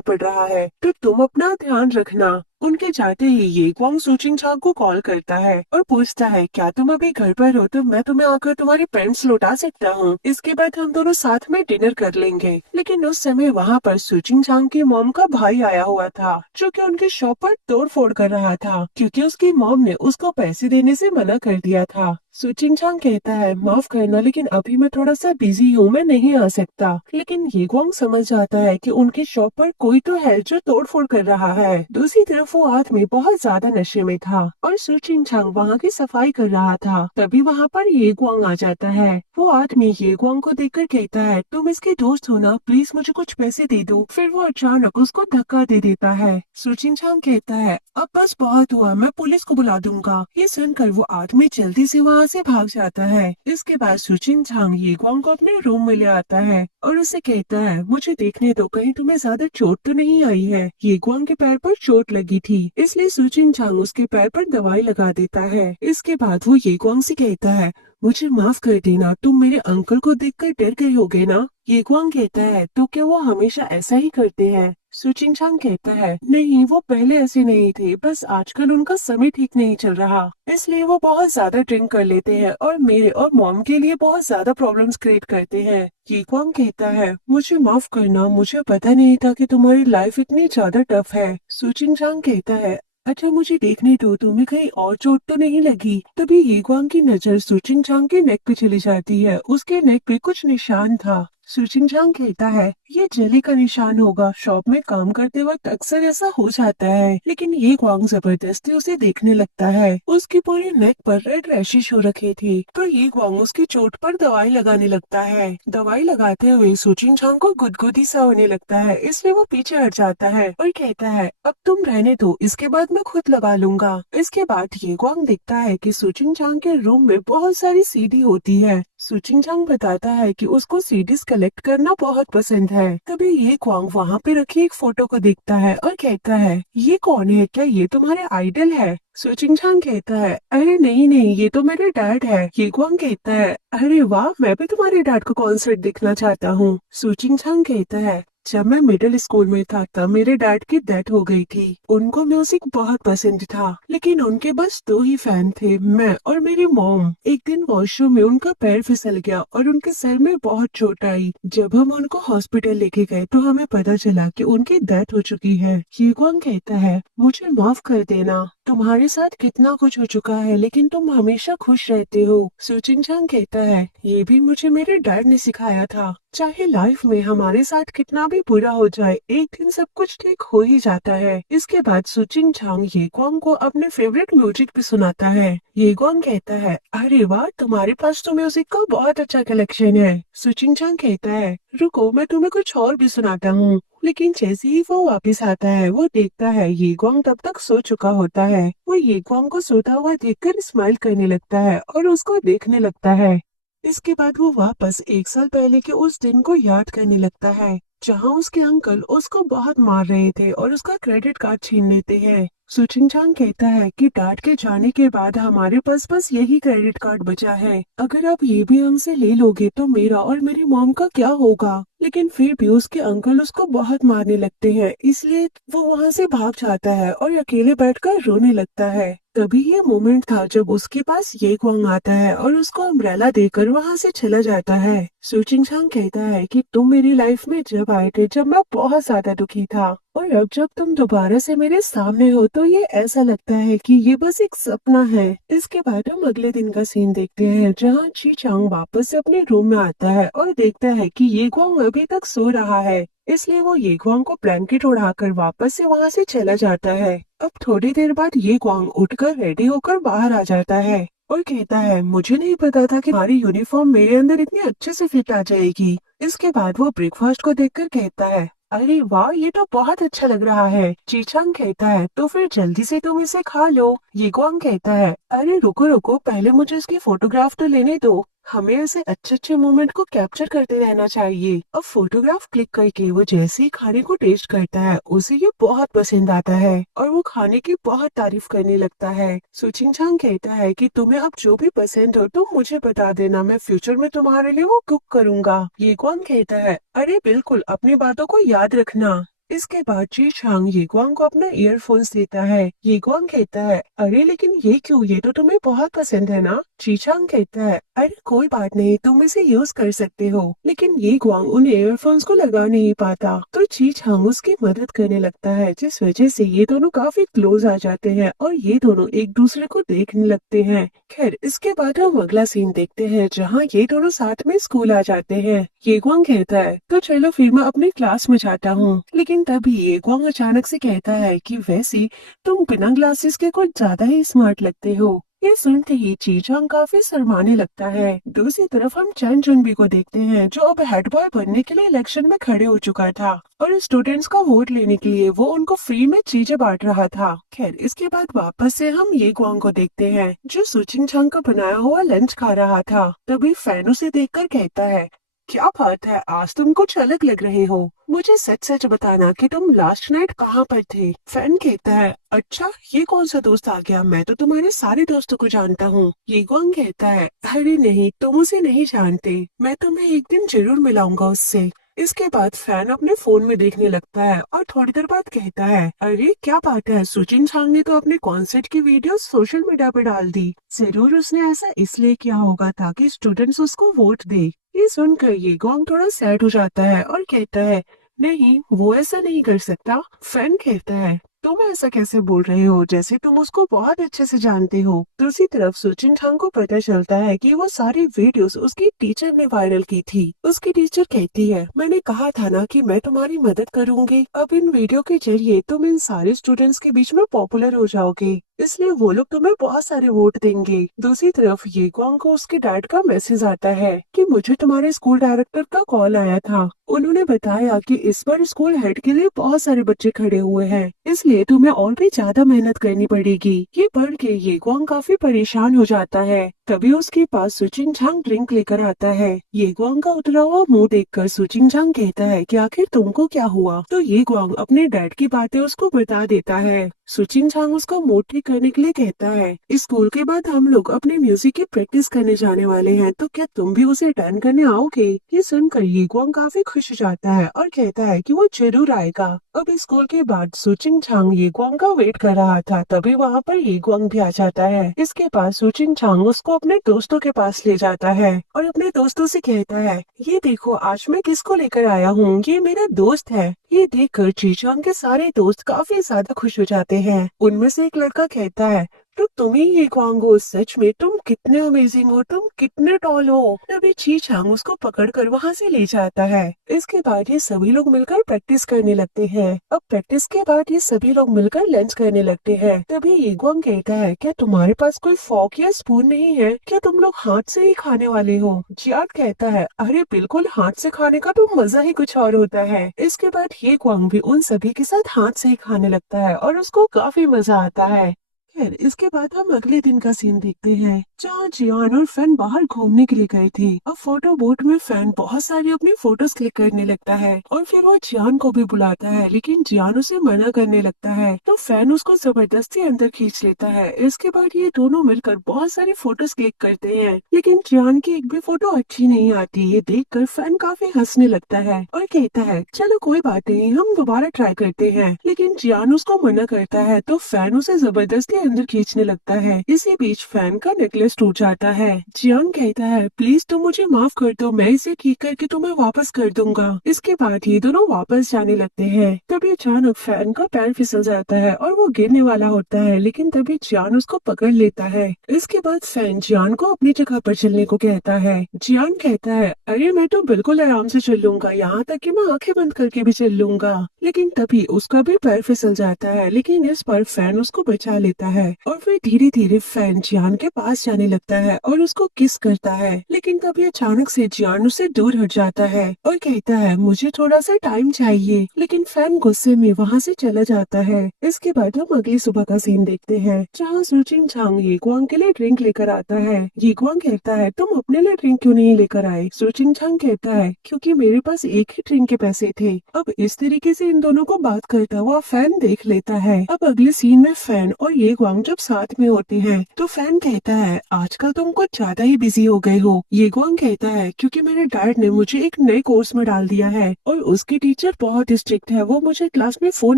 पड़ रहा है तो तुम अपना ध्यान रखना। उनके जाते ही ये क्वांग सुचिंग चांग को कॉल करता है और पूछता है क्या तुम अभी घर पर हो तो मैं तुम्हें आकर तुम्हारे पेंट्स लौटा सकता हूँ, इसके बाद हम दोनों साथ में डिनर कर लेंगे। लेकिन उस समय वहाँ पर सुचिंग चांग की मॉम का भाई आया हुआ था जो कि उनकी शॉप पर तोड़ फोड़ कर रहा था क्योंकि उसकी मॉम ने उसको पैसे देने से मना कर दिया था। सुचिंग चांग कहता है माफ करना लेकिन अभी मैं थोड़ा सा बिजी हूँ, मैं नहीं आ सकता। लेकिन ये क्वांग समझ जाता है कि उनकी शॉप पर कोई तो है जो तोड़ फोड़ कर रहा है। दूसरी तरफ वो आदमी बहुत ज्यादा नशे में था और सुचिंग चांग वहाँ की सफाई कर रहा था। तभी वहाँ पर ये क्वांग आ जाता है। वो आदमी ये क्वांग को देखकर कहता है तुम इसके दोस्त हो ना, प्लीज मुझे कुछ पैसे दे दो। फिर वो अचानक उसको धक्का दे देता है। सुचिंग चांग कहता है अब बस बहुत हुआ, मैं पुलिस को बुला दूंगा। ये सुनकर वो आदमी जल्दी से वहाँ से भाग जाता है। इसके बाद सुचिंग चांग ये क्वांग को अपने रूम में ले आता है और उसे कहता है मुझे देखने दो कहीं तुम्हें ज्यादा चोट तो नहीं आई है। ये क्वांग के पैर पर चोट लगी थी इसलिए सुचिंग चांग उसके पैर पर दवाई लगा देता है। इसके बाद वो ये क्वांग से कहता है मुझे माफ कर देना, तुम मेरे अंकल को देखकर डर गए होगे ना। ये क्वांग कहता है तो क्या वो हमेशा ऐसा ही करते हैं। सुचिंग चांग कहता है नहीं वो पहले ऐसे नहीं थे, बस आजकल उनका समय ठीक नहीं चल रहा इसलिए वो बहुत ज्यादा ड्रिंक कर लेते हैं और मेरे और मॉम के लिए बहुत ज्यादा प्रॉब्लम्स क्रिएट करते हैं। ये क्वांग कहता है मुझे माफ करना, मुझे पता नहीं था कि तुम्हारी लाइफ इतनी ज्यादा टफ है। सुचिंग चांग कहता है अच्छा मुझे देखने दो, तुम्हें कहीं और चोट तो नहीं लगी। तभी ये क्वांग की नजर सुचिंग चांग के नेक पे चली जाती है। उसके नेक पे कुछ निशान था। सुचिंग चांग कहता है ये जली का निशान होगा, शॉप में काम करते वक्त अक्सर ऐसा हो जाता है। लेकिन ये क्वांग जबरदस्ती उसे देखने लगता है। उसकी पूरी नेक पर रेड रैशेस हो रखे थे तो ये क्वांग उसकी चोट पर दवाई लगाने लगता है। दवाई लगाते हुए सुचिंग चांग को गुदगुदी सा होने लगता है इसलिए वो पीछे हट जाता है और कहता है अब तुम रहने दो, इसके बाद मैं खुद लगा लूंगा। इसके बाद ये क्वांग देखता है कि सुचिंग चांग के रूम में बहुत सारी सीडी होती है। सुचिंग चांग बताता है कि उसको सीडीज कलेक्ट करना बहुत पसंद है। तभी ये क्वांग वहाँ पे रखी एक फोटो को देखता है और कहता है ये कौन है, क्या ये तुम्हारे आइडल है। सुचिंग चांग कहता है अरे नहीं नहीं ये तो मेरे डैड है। ये क्वांग कहता है अरे वाह, मैं भी तुम्हारे डैड को कॉन्सर्ट देखना चाहता हूँ। सुचिंग चांग कहता है जब मैं मिडिल स्कूल में था तब मेरे डैड की डेथ हो गई थी। उनको म्यूजिक बहुत पसंद था लेकिन उनके बस दो ही फैन थे, मैं और मेरी मॉम। एक दिन वॉशरूम में उनका पैर फिसल गया और उनके सर में बहुत चोट आई। जब हम उनको हॉस्पिटल लेके गए तो हमें पता चला कि उनकी डेथ हो चुकी है। ये कौन कहता है मुझे माफ कर देना, तुम्हारे साथ कितना कुछ हो चुका है लेकिन तुम हमेशा खुश रहते हो। सुचिंग चांग कहता है ये भी मुझे मेरे डैड ने सिखाया था, चाहे लाइफ में हमारे साथ कितना भी बुरा हो जाए एक दिन सब कुछ ठीक हो ही जाता है। इसके बाद सुचिंग चांग ये क्वांग को अपने फेवरेट म्यूजिक भी सुनाता है। ये क्वांग कहता है अरे वाह, तुम्हारे पास तो म्यूजिक का बहुत अच्छा कलेक्शन है। सुचिंग चांग कहता है रुको मैं तुम्हें कुछ और भी सुनाता हूँ। लेकिन जैसे ही वो वापस आता है वो देखता है ये क्वांग तब तक सो चुका होता है। वो ये क्वांग को सोता हुआ देखकर स्माइल करने लगता है और उसको देखने लगता है। इसके बाद वो वापस एक साल पहले के उस दिन को याद करने लगता है जहां उसके अंकल उसको बहुत मार रहे थे और उसका क्रेडिट कार्ड छीन लेते हैं। सुचिंग चांग कहता है कि डैड के जाने के बाद हमारे पास बस यही क्रेडिट कार्ड बचा है, अगर आप ये भी हमसे ले लोगे तो मेरा और मेरी मॉम का क्या होगा। लेकिन फिर भी उसके अंकल उसको बहुत मारने लगते हैं इसलिए वो वहाँ से भाग जाता है और अकेले बैठकर रोने लगता है। तभी ये मोमेंट था जब उसके पास ये क्वांग आता है और उसको अम्ब्रेला देकर वहाँ से चला जाता है। सूचिंग कहता है कि तुम मेरी लाइफ में जब आए थे जब मैं बहुत ज्यादा दुखी था, और अब जब तुम दोबारा से मेरे सामने हो तो ये ऐसा लगता है कि ये बस एक सपना है। इसके बाद हम अगले दिन का सीन देखते हैं जहाँ ची चांग वापस से अपने रूम में आता है और देखता है कि ये गुआंग अभी तक सो रहा है। इसलिए वो ये गुआंग को ब्लैंकेट उड़ाकर वापस से वहाँ से चला जाता है। अब थोड़ी देर बाद ये गुआंग उठकर रेडी होकर बाहर आ जाता है और कहता है, मुझे नहीं पता था कि हमारी यूनिफॉर्म मेरे अंदर इतनी अच्छे से फिट आ जाएगी। इसके बाद वो ब्रेकफास्ट को देखकर कहता है, अरे वाह, ये तो बहुत अच्छा लग रहा है। चीचांग कहता है, तो फिर जल्दी से तुम इसे खा लो। ये गुआंग कहता है, अरे रुको रुको, पहले मुझे इसकी फोटोग्राफ तो लेने दो। हमें ऐसे अच्छे अच्छे मोमेंट को कैप्चर करते रहना चाहिए। अब फोटोग्राफ क्लिक करके वो जैसे ही खाने को टेस्ट करता है उसे ये बहुत पसंद आता है और वो खाने की बहुत तारीफ करने लगता है। सुचिंग कहता है कि तुम्हें अब जो भी पसंद हो तुम मुझे बता देना, मैं फ्यूचर में तुम्हारे लिए वो कुक करूंगा। ये कौन कहता है, अरे बिल्कुल, अपनी बातों को याद रखना। इसके बाद जी चांग येगुआंग को अपना ईयरफोन्स देता है। येगुआंग कहता है, अरे लेकिन ये क्यों, ये तो तुम्हें बहुत पसंद है ना। जी चांग कहता है, अरे कोई बात नहीं, तुम इसे यूज कर सकते हो। लेकिन ये गुआंग उन ईयरफोन्स को लगा नहीं पाता तो जी चांग उसकी मदद करने लगता है, जिस वजह से ये दोनों काफी क्लोज आ जाते हैं और ये दोनों एक दूसरे को देखने लगते हैं। खैर, इसके बाद हम अगला सीन देखते हैं जहाँ ये दोनों साथ में स्कूल आ जाते हैं। ये गुआंग कहता है, तो चलो फिर मैं अपनी क्लास में जाता हूँ। लेकिन तभी ये गुआंग अचानक से कहता है कि वैसे तुम बिना ग्लासेस के कुछ ज्यादा ही स्मार्ट लगते हो। ये सुनते ही चीचांग काफी शर्माने लगता है। दूसरी तरफ हम चैन जुनबी को देखते हैं जो अब हेड बॉय बनने के लिए इलेक्शन में खड़े हो चुका था और स्टूडेंट्स का वोट लेने के लिए वो उनको फ्री में चीजें बांट रहा था। खैर, इसके बाद वापस से हम ये गुआंग को देखते हैं जो सुचिंग चांग का बनाया हुआ लंच खा रहा था। तभी फैन उसे देखकर कहता है, क्या बात है, आज तुम कुछ अलग लग रहे हो। मुझे सच सच बताना कि तुम लास्ट नाइट कहाँ पर थे। फैन कहता है, अच्छा, ये कौन सा दोस्त आ गया, मैं तो तुम्हारे सारे दोस्तों को जानता हूँ। ये गुआंग कहता है, अरे नहीं, तुम उसे नहीं जानते, मैं तुम्हें एक दिन जरूर मिलाऊंगा उससे। इसके बाद फैन अपने फोन में देखने लगता है और थोड़ी देर बाद कहता है, अरे क्या बात है, सुचिन चांग ने तो अपने कॉन्सर्ट की वीडियो सोशल मीडिया पे डाल दी। जरूर उसने ऐसा इसलिए किया होगा ताकि स्टूडेंट्स उसको वोट दे। ये सुनकर ये गुआंग थोड़ा सैड हो जाता है और कहता है, नहीं, वो ऐसा नहीं कर सकता। फैन कहता है, तुम ऐसा कैसे बोल रहे हो, जैसे तुम उसको बहुत अच्छे से जानते हो। दूसरी तरफ सुचिन चांग को पता चलता है कि वो सारी वीडियोस उसकी टीचर ने वायरल की थी। उसकी टीचर कहती है, मैंने कहा था ना कि मैं तुम्हारी मदद करूंगी। अब इन वीडियो के जरिए तुम इन सारे स्टूडेंट्स के बीच में पॉपुलर हो जाओगे, इसलिए वो लोग तुम्हें बहुत सारे वोट देंगे। दूसरी तरफ ये गुआंग को उसके डैड का मैसेज आता है कि मुझे तुम्हारे स्कूल डायरेक्टर का कॉल आया था। उन्होंने बताया कि इस बार स्कूल हेड के लिए बहुत सारे बच्चे खड़े हुए हैं, इसलिए तुम्हें और भी ज्यादा मेहनत करनी पड़ेगी। ये पढ़ के ये गुआंग काफी परेशान हो जाता है। तभी उसके पास सुचिंग चांग ड्रिंक लेकर आता है। ये गुआंग का उतरा हुआ मुंह देखकर सुचिंग चांग कहता है कि आखिर तुमको क्या हुआ। तो ये गुआंग अपने डैड की बातें उसको बता देता है। सुचिंग चांग उसको मूड ठीक करने के लिए कहता है, स्कूल के बाद हम लोग अपने म्यूजिक की प्रैक्टिस करने जाने वाले हैं, तो क्या तुम भी उसे अटेंड करने आओगे। ये सुनकर ये गुआंग काफी खुश हो जाता है और कहता है कि वो जरूर आएगा। अब स्कूल के बाद सुचिंग चांग ये गुआंग का वेट कर रहा था, तभी वहाँ पर ये गुआंग भी आ जाता है। इसके बाद सुचिंग चांग उसको अपने दोस्तों के पास ले जाता है और अपने दोस्तों से कहता है, ये देखो आज मैं किसको लेकर आया हूँ, ये मेरा दोस्त है। ये देखकर चीचांग के सारे दोस्त काफी ज्यादा खुश हो जाते हैं। उनमें से एक लड़का कहता है, तो तुम ही ये गुआंग हो, सच में तुम कितने अमेजिंग हो, तुम कितने टॉल हो। तभी चीचांग उसको पकड़कर वहाँ से ले जाता है। इसके बाद ये सभी लोग मिलकर प्रैक्टिस करने लगते हैं। अब प्रैक्टिस के बाद ये सभी लोग मिलकर लंच करने लगते हैं। तभी ये गुआंग कहता है, क्या तुम्हारे पास कोई फॉर्क या स्पून नहीं है, क्या तुम लोग हाथ से ही खाने वाले हो। जियाट कहता है, अरे बिल्कुल, हाथ से खाने का तो मजा ही कुछ और होता है। इसके बाद ये गुआंग भी उन सभी के साथ हाथ से ही खाने लगता है और उसको काफी मजा आता है। खैर, इसके बाद हम अगले दिन का सीन देखते हैं जहाँ जियान और फैन बाहर घूमने के लिए गए थे। अब फोटो बोट में फैन बहुत सारी अपनी फोटोज क्लिक करने लगता है और फिर वो जियान को भी बुलाता है, लेकिन जियान उसे मना करने लगता है तो फैन उसको जबरदस्ती अंदर खींच लेता है। इसके बाद ये दोनों मिलकर बहुत सारी फोटोज क्लिक करते हैं, लेकिन जियान की एक भी फोटो अच्छी नहीं आती। ये देखकर फैन काफी हंसने लगता है और कहता है, चलो कोई बात नहीं, हम दोबारा ट्राई करते हैं। लेकिन जियान उसको मना करता है तो फैन उसे जबरदस्ती अंदर खींचने लगता है। इसी बीच फैन का नेकलेस नेकलेस टूट जाता है। जियान कहता है प्लीज तुम मुझे माफ कर दो, मैं इसे ठीक करके तुम्हें वापस कर दूंगा। इसके बाद ये दोनों वापस जाने लगते हैं। तभी अचानक फैन का पैर फिसल जाता है और वो गिरने वाला होता है, लेकिन तभी जियान उसको पकड़ लेता है। इसके बाद फैन जियान को अपनी जगह पर चलने को कहता है। जियान कहता है अरे मैं तो बिल्कुल आराम से चल लूंगा, यहाँ तक कि मैं आंखें बंद करके भी चल लूंगा। लेकिन तभी उसका भी पैर फिसल जाता है, लेकिन इस पर फैन उसको बचा लेता है और फिर धीरे धीरे फैन जियान के पास जाने लगता है और उसको किस करता है। लेकिन तभी अचानक से जियान उससे दूर हट जाता है और कहता है मुझे थोड़ा सा टाइम चाहिए, लेकिन फैन गुस्से में वहाँ से चला जाता है। इसके बाद हम अगली सुबह का सीन देखते हैं, जहाँ सुचिन चांग येगुआंग के लिए ड्रिंक लेकर आता है। येगुआंग कहता है तुम अपने लिए ड्रिंक क्यों नहीं लेकर आए? सुचिन चांग कहता है क्योंकि मेरे पास एक ही ड्रिंक के पैसे थे। अब इस तरीके से इन दोनों को बात करता हुआ फैन देख लेता है। अब अगले सीन में फैन और येगुआंग जब साथ में होते हैं तो फैन कहता है आजकल तुम कुछ ज्यादा ही बिजी हो गए हो। येगुआंग कहता है क्योंकि मेरे डैड ने मुझे एक नए कोर्स में डाल दिया है और उसकी टीचर बहुत स्ट्रिक्ट है, वो मुझे क्लास में फोन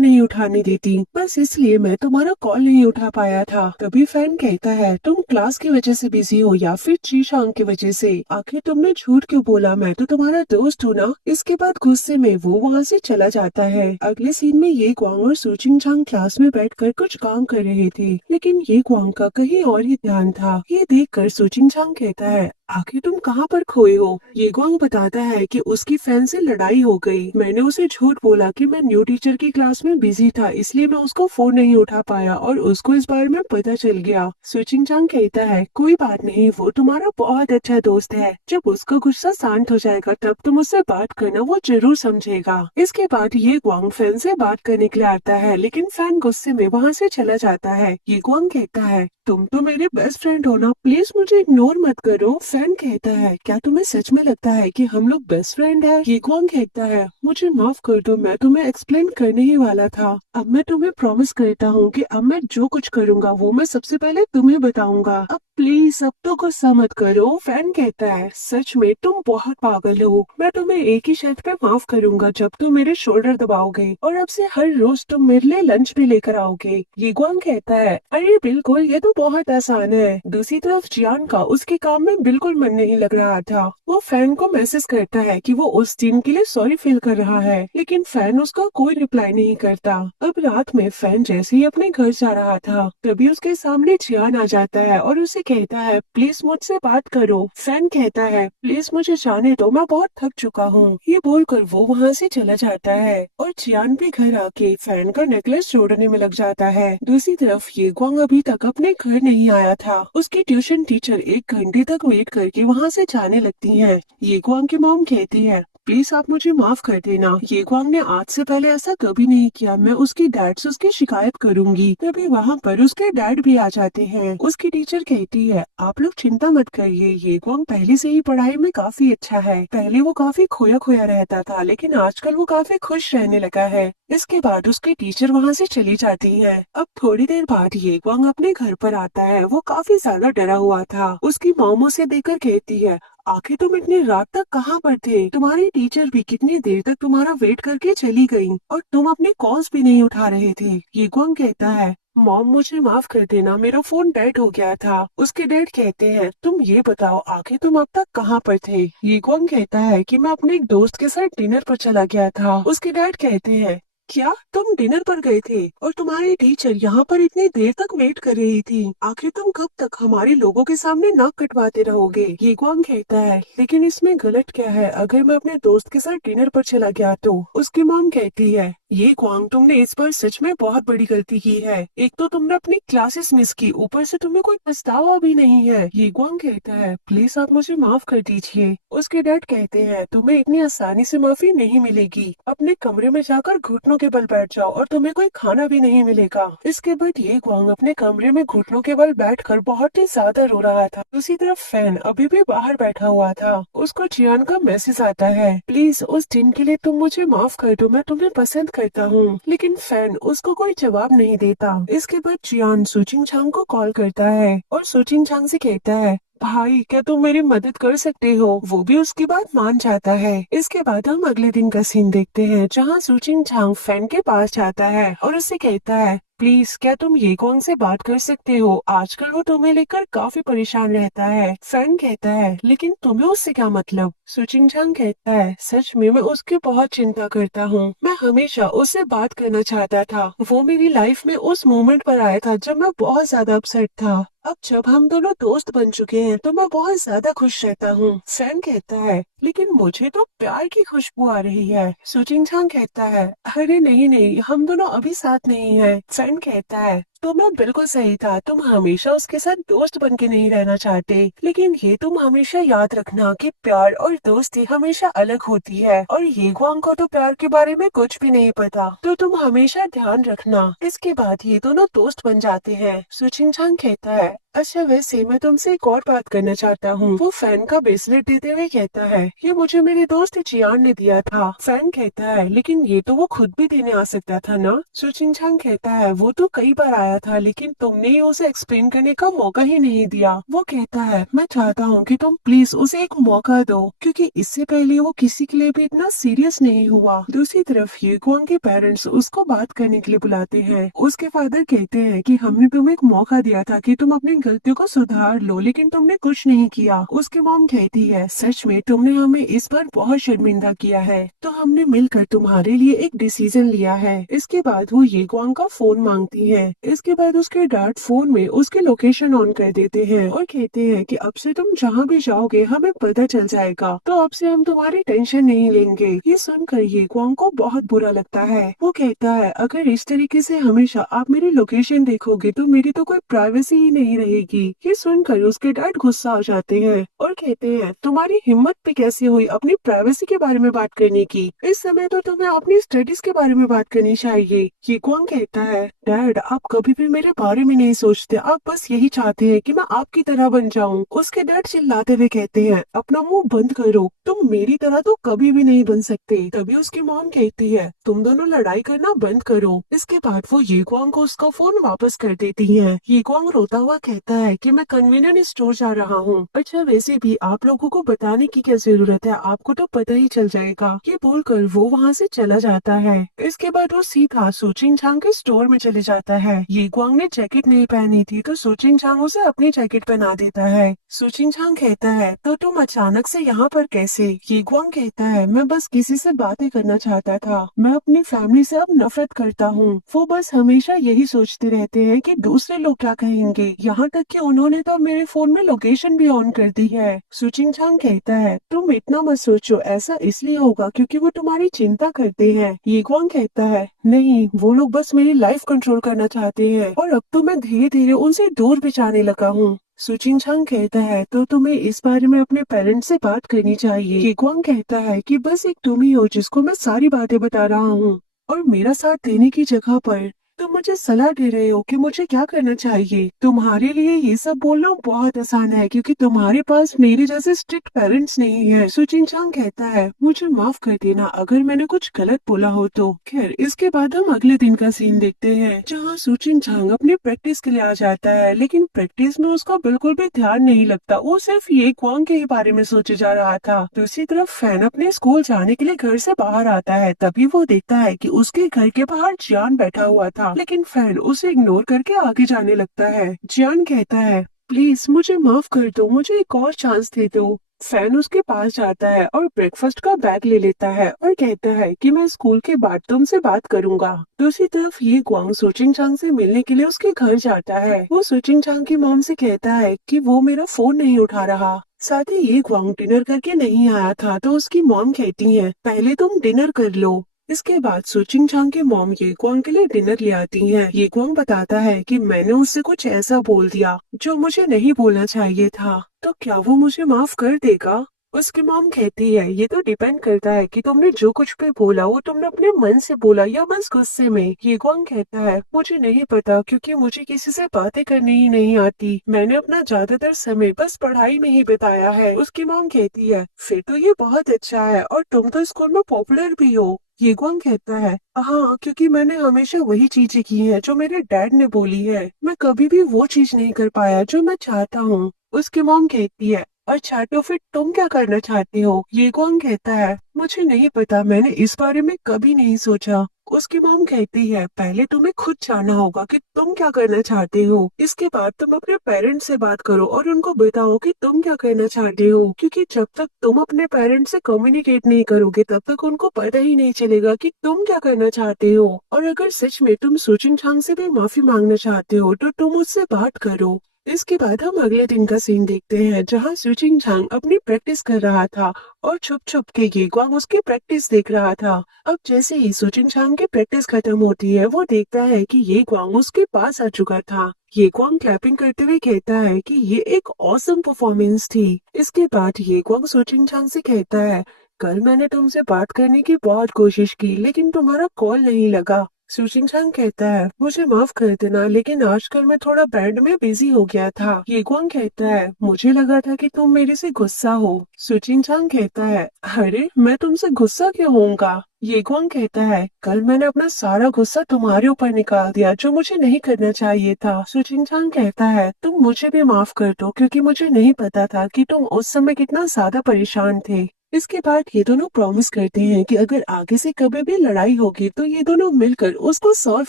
नहीं उठाने देती, बस इसलिए मैं तुम्हारा कॉल नहीं उठा पाया था। तभी फैन कहता है तुम क्लास की वजह से बिजी हो या फिर चीशांग की वजह से? आखिर तुमने झूठ क्यों बोला? मैं तो तुम्हारा दोस्त हूँ ना। इसके बाद गुस्से में वो वहाँ से चला जाता है। अगले सीन में ये ग्वांग और सुचिन चांग क्लास में बैठकर कुछ काम कर रहे थे, लेकिन ये ग्वांग का कहीं और ही ध्यान था। ये देखकर सुचिन चांग कहता है आखिर तुम कहाँ पर खोए हो? ये ग्वांग बताता है कि उसकी फैन से लड़ाई हो गई। मैंने उसे झूठ बोला कि मैं न्यू टीचर की क्लास में बिजी था, इसलिए मैं उसको फोन नहीं उठा पाया और उसको इस बारे में पता चल गया। सुचिन चांग कहता है कोई बात नहीं, वो तुम्हारा बहुत अच्छा दोस्त है। जब उसका गुस्सा शांत हो जाएगा तब तुम उससे बात करना, वो जरूर समझेगा। इसके बाद ये ग्वांग फैन से बात करने के लिए आता है, लेकिन फैन गुस्से में वहाँ से चला जाता है। ये ग्वांग कहता है तुम तो मेरे बेस्ट फ्रेंड हो ना, प्लीज मुझे इग्नोर मत करो। फैन कहता है क्या तुम्हें सच में लगता है कि हम लोग बेस्ट फ्रेंड है? ये ग्वांग कहता है मुझे माफ कर दो, मैं तुम्हें एक्सप्लेन करने ही वाला था। अब मैं तुम्हें प्रॉमिस करता हूँ कि अब मैं जो कुछ करूँगा वो मैं सबसे पहले तुम्हें बताऊंगा। अब प्लीज अब तो गुस्सा मत करो। फैन कहता है सच में तुम बहुत पागल हो, मैं तुम्हें एक ही शर्त पे माफ करूंगा, जब तुम मेरे शोल्डर दबाओगे और अब से हर रोज तुम मेरे लिए लंच भी लेकर आओगे। ये ग्वांग कहता है अरे बिल्कुल, ये तो बहुत आसान है। दूसरी तरफ जियान का उसके काम में बिल्कुल मन नहीं लग रहा था। वो फैन को मैसेज करता है कि वो उस दिन के लिए सॉरी फील कर रहा है, लेकिन फैन उसका कोई रिप्लाई नहीं करता। अब रात में फैन जैसे ही अपने घर जा रहा था तभी उसके सामने जियान आ जाता है और उसे कहता है प्लीज मुझसे बात करो। फैन कहता है प्लीज मुझे जाने दो, मैं बहुत थक चुका हूँ। ये बोलकर वो वहाँ से चला जाता है और जियान भी घर आके फैन का नेकलेस जोड़ने में लग जाता है। दूसरी तरफ ये ग्वांग अभी तक अपने घर नहीं आया था। उसकी ट्यूशन टीचर 1 घंटे तक वेट करके वहाँ से जाने लगती है। ये ग्वांग की मॉम कहती है प्लीज आप मुझे माफ कर देना, ये ग्वांग ने आज से पहले ऐसा कभी नहीं किया, मैं उसके डैड से उसकी शिकायत करूंगी। तभी वहाँ पर उसके डैड भी आ जाते हैं। उसकी टीचर कहती है आप लोग चिंता मत करिए, ये ग्वांग पहले से ही पढ़ाई में काफी अच्छा है। पहले वो काफी खोया खोया रहता था, लेकिन आजकल वो काफी खुश रहने लगा है। इसके बाद उसकी टीचर वहाँ से चली जाती है। अब थोड़ी देर बाद ये ग्वांग अपने घर पर आता है। वो काफी ज्यादा डरा हुआ था। उसकी मॉम उसे देखकर कहती है आखिर तुम इतनी रात तक कहाँ पर थे? तुम्हारी टीचर भी कितनी देर तक तुम्हारा वेट करके चली गई और तुम अपने कॉल्स भी नहीं उठा रहे थे। ये ग्वांग कहता है मॉम मुझे माफ कर देना, मेरा फोन डेड हो गया था। उसके डैड कहते हैं तुम ये बताओ आखिर तुम अब तक कहाँ पर थे? ये ग्वांग कहता है कि मैं अपने एक दोस्त के साथ डिनर पर चला गया था। उसके डैड कहते हैं क्या तुम डिनर पर गए थे और तुम्हारी टीचर यहाँ पर इतनी देर तक वेट कर रही थी? आखिर तुम कब तक हमारे लोगों के सामने नाक कटवाते रहोगे? ये ग्वांग कहता है लेकिन इसमें गलत क्या है, अगर मैं अपने दोस्त के साथ डिनर पर चला गया तो? उसकी मॉम कहती है ये ग्वांग तुमने इस बार सच में बहुत बड़ी गलती की है। एक तो तुमने अपनी क्लासेस मिस की, ऊपर से तुम्हें कोई पछतावा भी नहीं है। ये ग्वांग कहता है प्लीज आप मुझे माफ कर दीजिए। उसके डैड कहते हैं तुम्हें इतनी आसानी से माफी नहीं मिलेगी, अपने कमरे में जाकर घुटनों के बल बैठ जाओ और तुम्हें कोई खाना भी नहीं मिलेगा। इसके बाद ये ग्वांग अपने कमरे में घुटनों के बल बैठकर बहुत ही ज्यादा रो रहा था। दूसरी तरफ फैन अभी भी बाहर बैठा हुआ था। उसको जियान का मैसेज आता है प्लीज उस दिन के लिए तुम मुझे माफ कर दो, मैं तुम्हें पसंद करता हूँ। लेकिन फैन उसको कोई जवाब नहीं देता। इसके बाद जियान सुचिंग चांग को कॉल करता है और सुचिंग चांग से कहता है भाई क्या तुम मेरी मदद कर सकते हो? वो भी उसकी बात मान जाता है। इसके बाद हम अगले दिन का सीन देखते हैं, जहाँ सुचिंग चांग फैन के पास जाता है और उससे कहता है प्लीज क्या तुम ये कौन से बात कर सकते हो, आजकल वो तुम्हें लेकर काफी परेशान रहता है। फैन कहता है लेकिन तुम्हें उससे क्या मतलब। सुचिंग कहता है सच में मैं उसकी बहुत चिंता करता हूँ, मैं हमेशा उससे बात करना चाहता था। वो मेरी लाइफ में उस मोमेंट पर आया था जब मैं बहुत ज्यादा अपसेट था। अब जब हम दोनों दोस्त बन चुके हैं तो मैं बहुत ज्यादा खुश रहता हूँ। फैन कहता है लेकिन मुझे तो प्यार की खुशबू आ रही है। सुचिंग कहता है अरे नहीं नहीं, हम दोनों अभी साथ नहीं है। फैन कहता है तो मैं बिल्कुल सही था, तुम हमेशा उसके साथ दोस्त बन के नहीं रहना चाहते, लेकिन ये तुम हमेशा याद रखना कि प्यार और दोस्ती हमेशा अलग होती है, और ये गुआंग को तो प्यार के बारे में कुछ भी नहीं पता, तो तुम हमेशा ध्यान रखना। इसके बाद ये दोनों दोस्त बन जाते हैं। सुचिंग कहता है अच्छा वैसे मैं तुमसे एक और बात करना चाहता हूँ। वो फैन का ब्रेसलेट देते हुए कहता है ये मुझे मेरे दोस्त जियान ने दिया था। फैन कहता है लेकिन ये तो वो खुद भी देने आ सकता था ना। सुचिंग कहता है वो तो कई बार आया था लेकिन तुमने ही उसे एक्सप्लेन करने का मौका ही नहीं दिया। वो कहता है मैं चाहता हूँ कि तुम प्लीज उसे एक मौका दो, क्योंकि इससे पहले वो किसी के लिए भी इतना सीरियस नहीं हुआ। दूसरी तरफ ये गुआंग के पेरेंट्स उसको बात करने के लिए बुलाते हैं। उसके फादर कहते हैं कि हमने तुम्हें एक मौका दिया था कि तुम अपनी गलतियों को सुधार लो, लेकिन तुमने कुछ नहीं किया। उसकी मॉम कहती है सच में तुमने हमें इस बार बहुत शर्मिंदा किया है, तो हमने मिलकर तुम्हारे लिए एक डिसीजन लिया है। इसके बाद वो ये गुआंग का फोन मांगती है। इसके बाद उसके डैड फोन में उसकी लोकेशन ऑन कर देते हैं और कहते हैं कि अब से तुम जहाँ भी जाओगे हमें पता चल जाएगा, तो अब से हम तुम्हारी टेंशन नहीं लेंगे। ये सुनकर ये गुआंग को बहुत बुरा लगता है। वो कहता है अगर इस तरीके से हमेशा आप मेरी लोकेशन देखोगे तो मेरी तो कोई प्राइवेसी ही नहीं रहेगी। ये सुनकर उसके डैड गुस्सा हो जाते हैं और कहते हैं तुम्हारी हिम्मत भी कैसे हुई अपनी प्राइवेसी के बारे में बात करने की, इस समय तो तुम्हें अपनी स्टडीज के बारे में बात करनी चाहिए। ये गुआंग कहता है डैड आप कभी भी मेरे बारे में नहीं सोचते, आप बस यही चाहते हैं कि मैं आपकी तरह बन जाऊं। उसके डैड चिल्लाते हुए कहते हैं अपना मुंह बंद करो, तुम मेरी तरह तो कभी भी नहीं बन सकते। तभी उसकी मॉम कहती है तुम दोनों लड़ाई करना बंद करो। इसके बाद वो ये गुआंग को उसका फोन वापस कर देती है। ये गुआंग रोता हुआ कहता है कि मैं कन्वीनियंस स्टोर जा रहा हूँ। अच्छा वैसे भी आप लोगों को बताने की क्या जरूरत है, आपको तो पता ही चल जाएगा। ये बोलकर वो वहाँ से चला जाता है। इसके बाद वो सीधा सुचिंग के स्टोर में चले जाता है। ये गुआंग ने जैकेट नहीं पहनी थी तो सुचिंग उसे अपनी जैकेट पहना देता है। सुचिंग कहता है तो तुम अचानक से यहाँ पर कैसे। ये गुआंग कहता है मैं बस किसी से बातें करना चाहता था, मैं अपनी फैमिली से अब नफरत करता हूँ। वो बस हमेशा यही सोचते रहते हैं कि दूसरे लोग क्या कहेंगे, यहाँ तक कि उन्होंने तो मेरे फोन में लोकेशन भी ऑन कर दी है। सुचिंग कहता है तुम इतना मत सोचो, ऐसा इसलिए होगा क्योंकि वो तुम्हारी चिंता करते हैं। ये गुआंग कहता है नहीं, वो लोग बस मेरी लाइफ कंट्रोल करना चाहते हैं और अब तो मैं धीरे धीरे उनसे दूर भी जाने लगा हूँ। सुचिंग कहता है तो तुम्हें इस बारे में अपने पेरेंट्स से बात करनी चाहिए। ये गुआंग कहता है कि बस एक तुम ही हो जिसको मैं सारी बातें बता रहा हूँ, और मेरा साथ देने की जगह पर तुम मुझे सलाह दे रहे हो कि मुझे क्या करना चाहिए। तुम्हारे लिए ये सब बोलना बहुत आसान है क्योंकि तुम्हारे पास मेरे जैसे स्ट्रिक्ट पेरेंट्स नहीं है। सुचिन कहता है मुझे माफ कर देना अगर मैंने कुछ गलत बोला हो तो। खैर इसके बाद हम अगले दिन का सीन देखते हैं जहाँ सुचिन अपनी प्रैक्टिस के लिए आ जाता है, लेकिन प्रैक्टिस में उसका बिल्कुल भी ध्यान नहीं लगता, वो सिर्फ ये गुआंग के ही बारे में सोचे जा रहा था। दूसरी तरफ फैन अपने स्कूल जाने के लिए घर से बाहर आता है, तभी वो देखता है कि उसके घर के बाहर जियान बैठा हुआ था, लेकिन फैन उसे इग्नोर करके आगे जाने लगता है। जियान कहता है प्लीज मुझे माफ कर दो, मुझे एक और चांस दे दो। फैन उसके पास जाता है और ब्रेकफास्ट का बैग ले लेता है और कहता है कि मैं स्कूल के बाद तुमसे बात करूंगा। दूसरी तरफ ये गुआंग सुचिंग से मिलने के लिए उसके घर जाता है। वो सुचिंग की मॉम से कहता है कि वो मेरा फोन नहीं उठा रहा। साथ ही ये गुआंग डिनर करके नहीं आया था, तो उसकी मॉम कहती है पहले तुम डिनर कर लो। इसके बाद सुचिंग की मॉम ये गुआंग के लिए डिनर ले आती हैं। ये गुआंग बताता है कि मैंने उससे कुछ ऐसा बोल दिया जो मुझे नहीं बोलना चाहिए था, तो क्या वो मुझे माफ कर देगा। उसकी मॉम कहती है ये तो डिपेंड करता है कि तुमने जो कुछ भी बोला वो तुमने अपने मन से बोला या बस गुस्से में। ये गुआंग कहता है मुझे नहीं पता क्योंकि मुझे किसी से बातें करनी ही नहीं आती, मैंने अपना ज्यादातर समय बस पढ़ाई में ही बिताया है। उसकी मॉम कहती है फिर तो ये बहुत अच्छा है और तुम तो स्कूल में पॉपुलर भी हो। ये गुआंग कहता है हाँ, क्योंकि मैंने हमेशा वही चीजें की हैं जो मेरे डैड ने बोली है, मैं कभी भी वो चीज नहीं कर पाया जो मैं चाहता हूँ। उसकी मॉम कहती है अच्छा तो फिर तुम क्या करना चाहते हो। ये गुआंग कहता है मुझे नहीं पता, मैंने इस बारे में कभी नहीं सोचा। उसकी मॉम कहती है पहले तुम्हें खुद जानना होगा कि तुम क्या करना चाहते हो, इसके बाद तुम अपने पेरेंट्स से बात करो और उनको बताओ कि तुम क्या करना चाहते हो, क्योंकि जब तक तुम अपने पेरेंट्स से कम्युनिकेट नहीं करोगे तब तक उनको पता ही नहीं चलेगा कि तुम क्या करना चाहते हो। और अगर सच में तुम सुचिन चांग से भी माफी मांगना चाहते हो तो तुम उससे बात करो। इसके बाद हम अगले दिन का सीन देखते हैं जहां सुचिन चांग अपनी प्रैक्टिस कर रहा था और छुप छुप के ये ग्वांग उसकी प्रैक्टिस देख रहा था। अब जैसे ही सुचिन चांग की प्रैक्टिस खत्म होती है वो देखता है कि ये ग्वांग उसके पास आ चुका था। ये ग्वांग क्लैपिंग करते हुए कहता है कि ये एक ऑसम परफॉर्मेंस थी। इसके बाद ये ग्वांग सुचिन चांग से कहता है कल मैंने तुमसे बात करने की बहुत कोशिश की लेकिन तुम्हारा कॉल नहीं लगा। सुचिन चांग कहता है मुझे माफ कर देना लेकिन आजकल मैं थोड़ा बैंड में बिजी हो गया था। ये ग्वांग कहता है मुझे लगा था कि तुम मेरे से गुस्सा हो। सुचिन चांग कहता है अरे मैं तुमसे गुस्सा क्यों होऊंगा। ये ग्वांग कहता है कल मैंने अपना सारा गुस्सा तुम्हारे ऊपर निकाल दिया जो मुझे नहीं करना चाहिए था। सुचिन चांग कहता है तुम मुझे भी माफ कर दो क्योंकि मुझे नहीं पता था कि तुम उस समय कितना ज्यादा परेशान थे। इसके बाद ये दोनों प्रॉमिस करते हैं कि अगर आगे से कभी भी लड़ाई होगी तो ये दोनों मिलकर उसको सॉल्व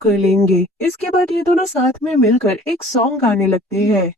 कर लेंगे। इसके बाद ये दोनों साथ में मिलकर एक सॉन्ग गाने लगते हैं।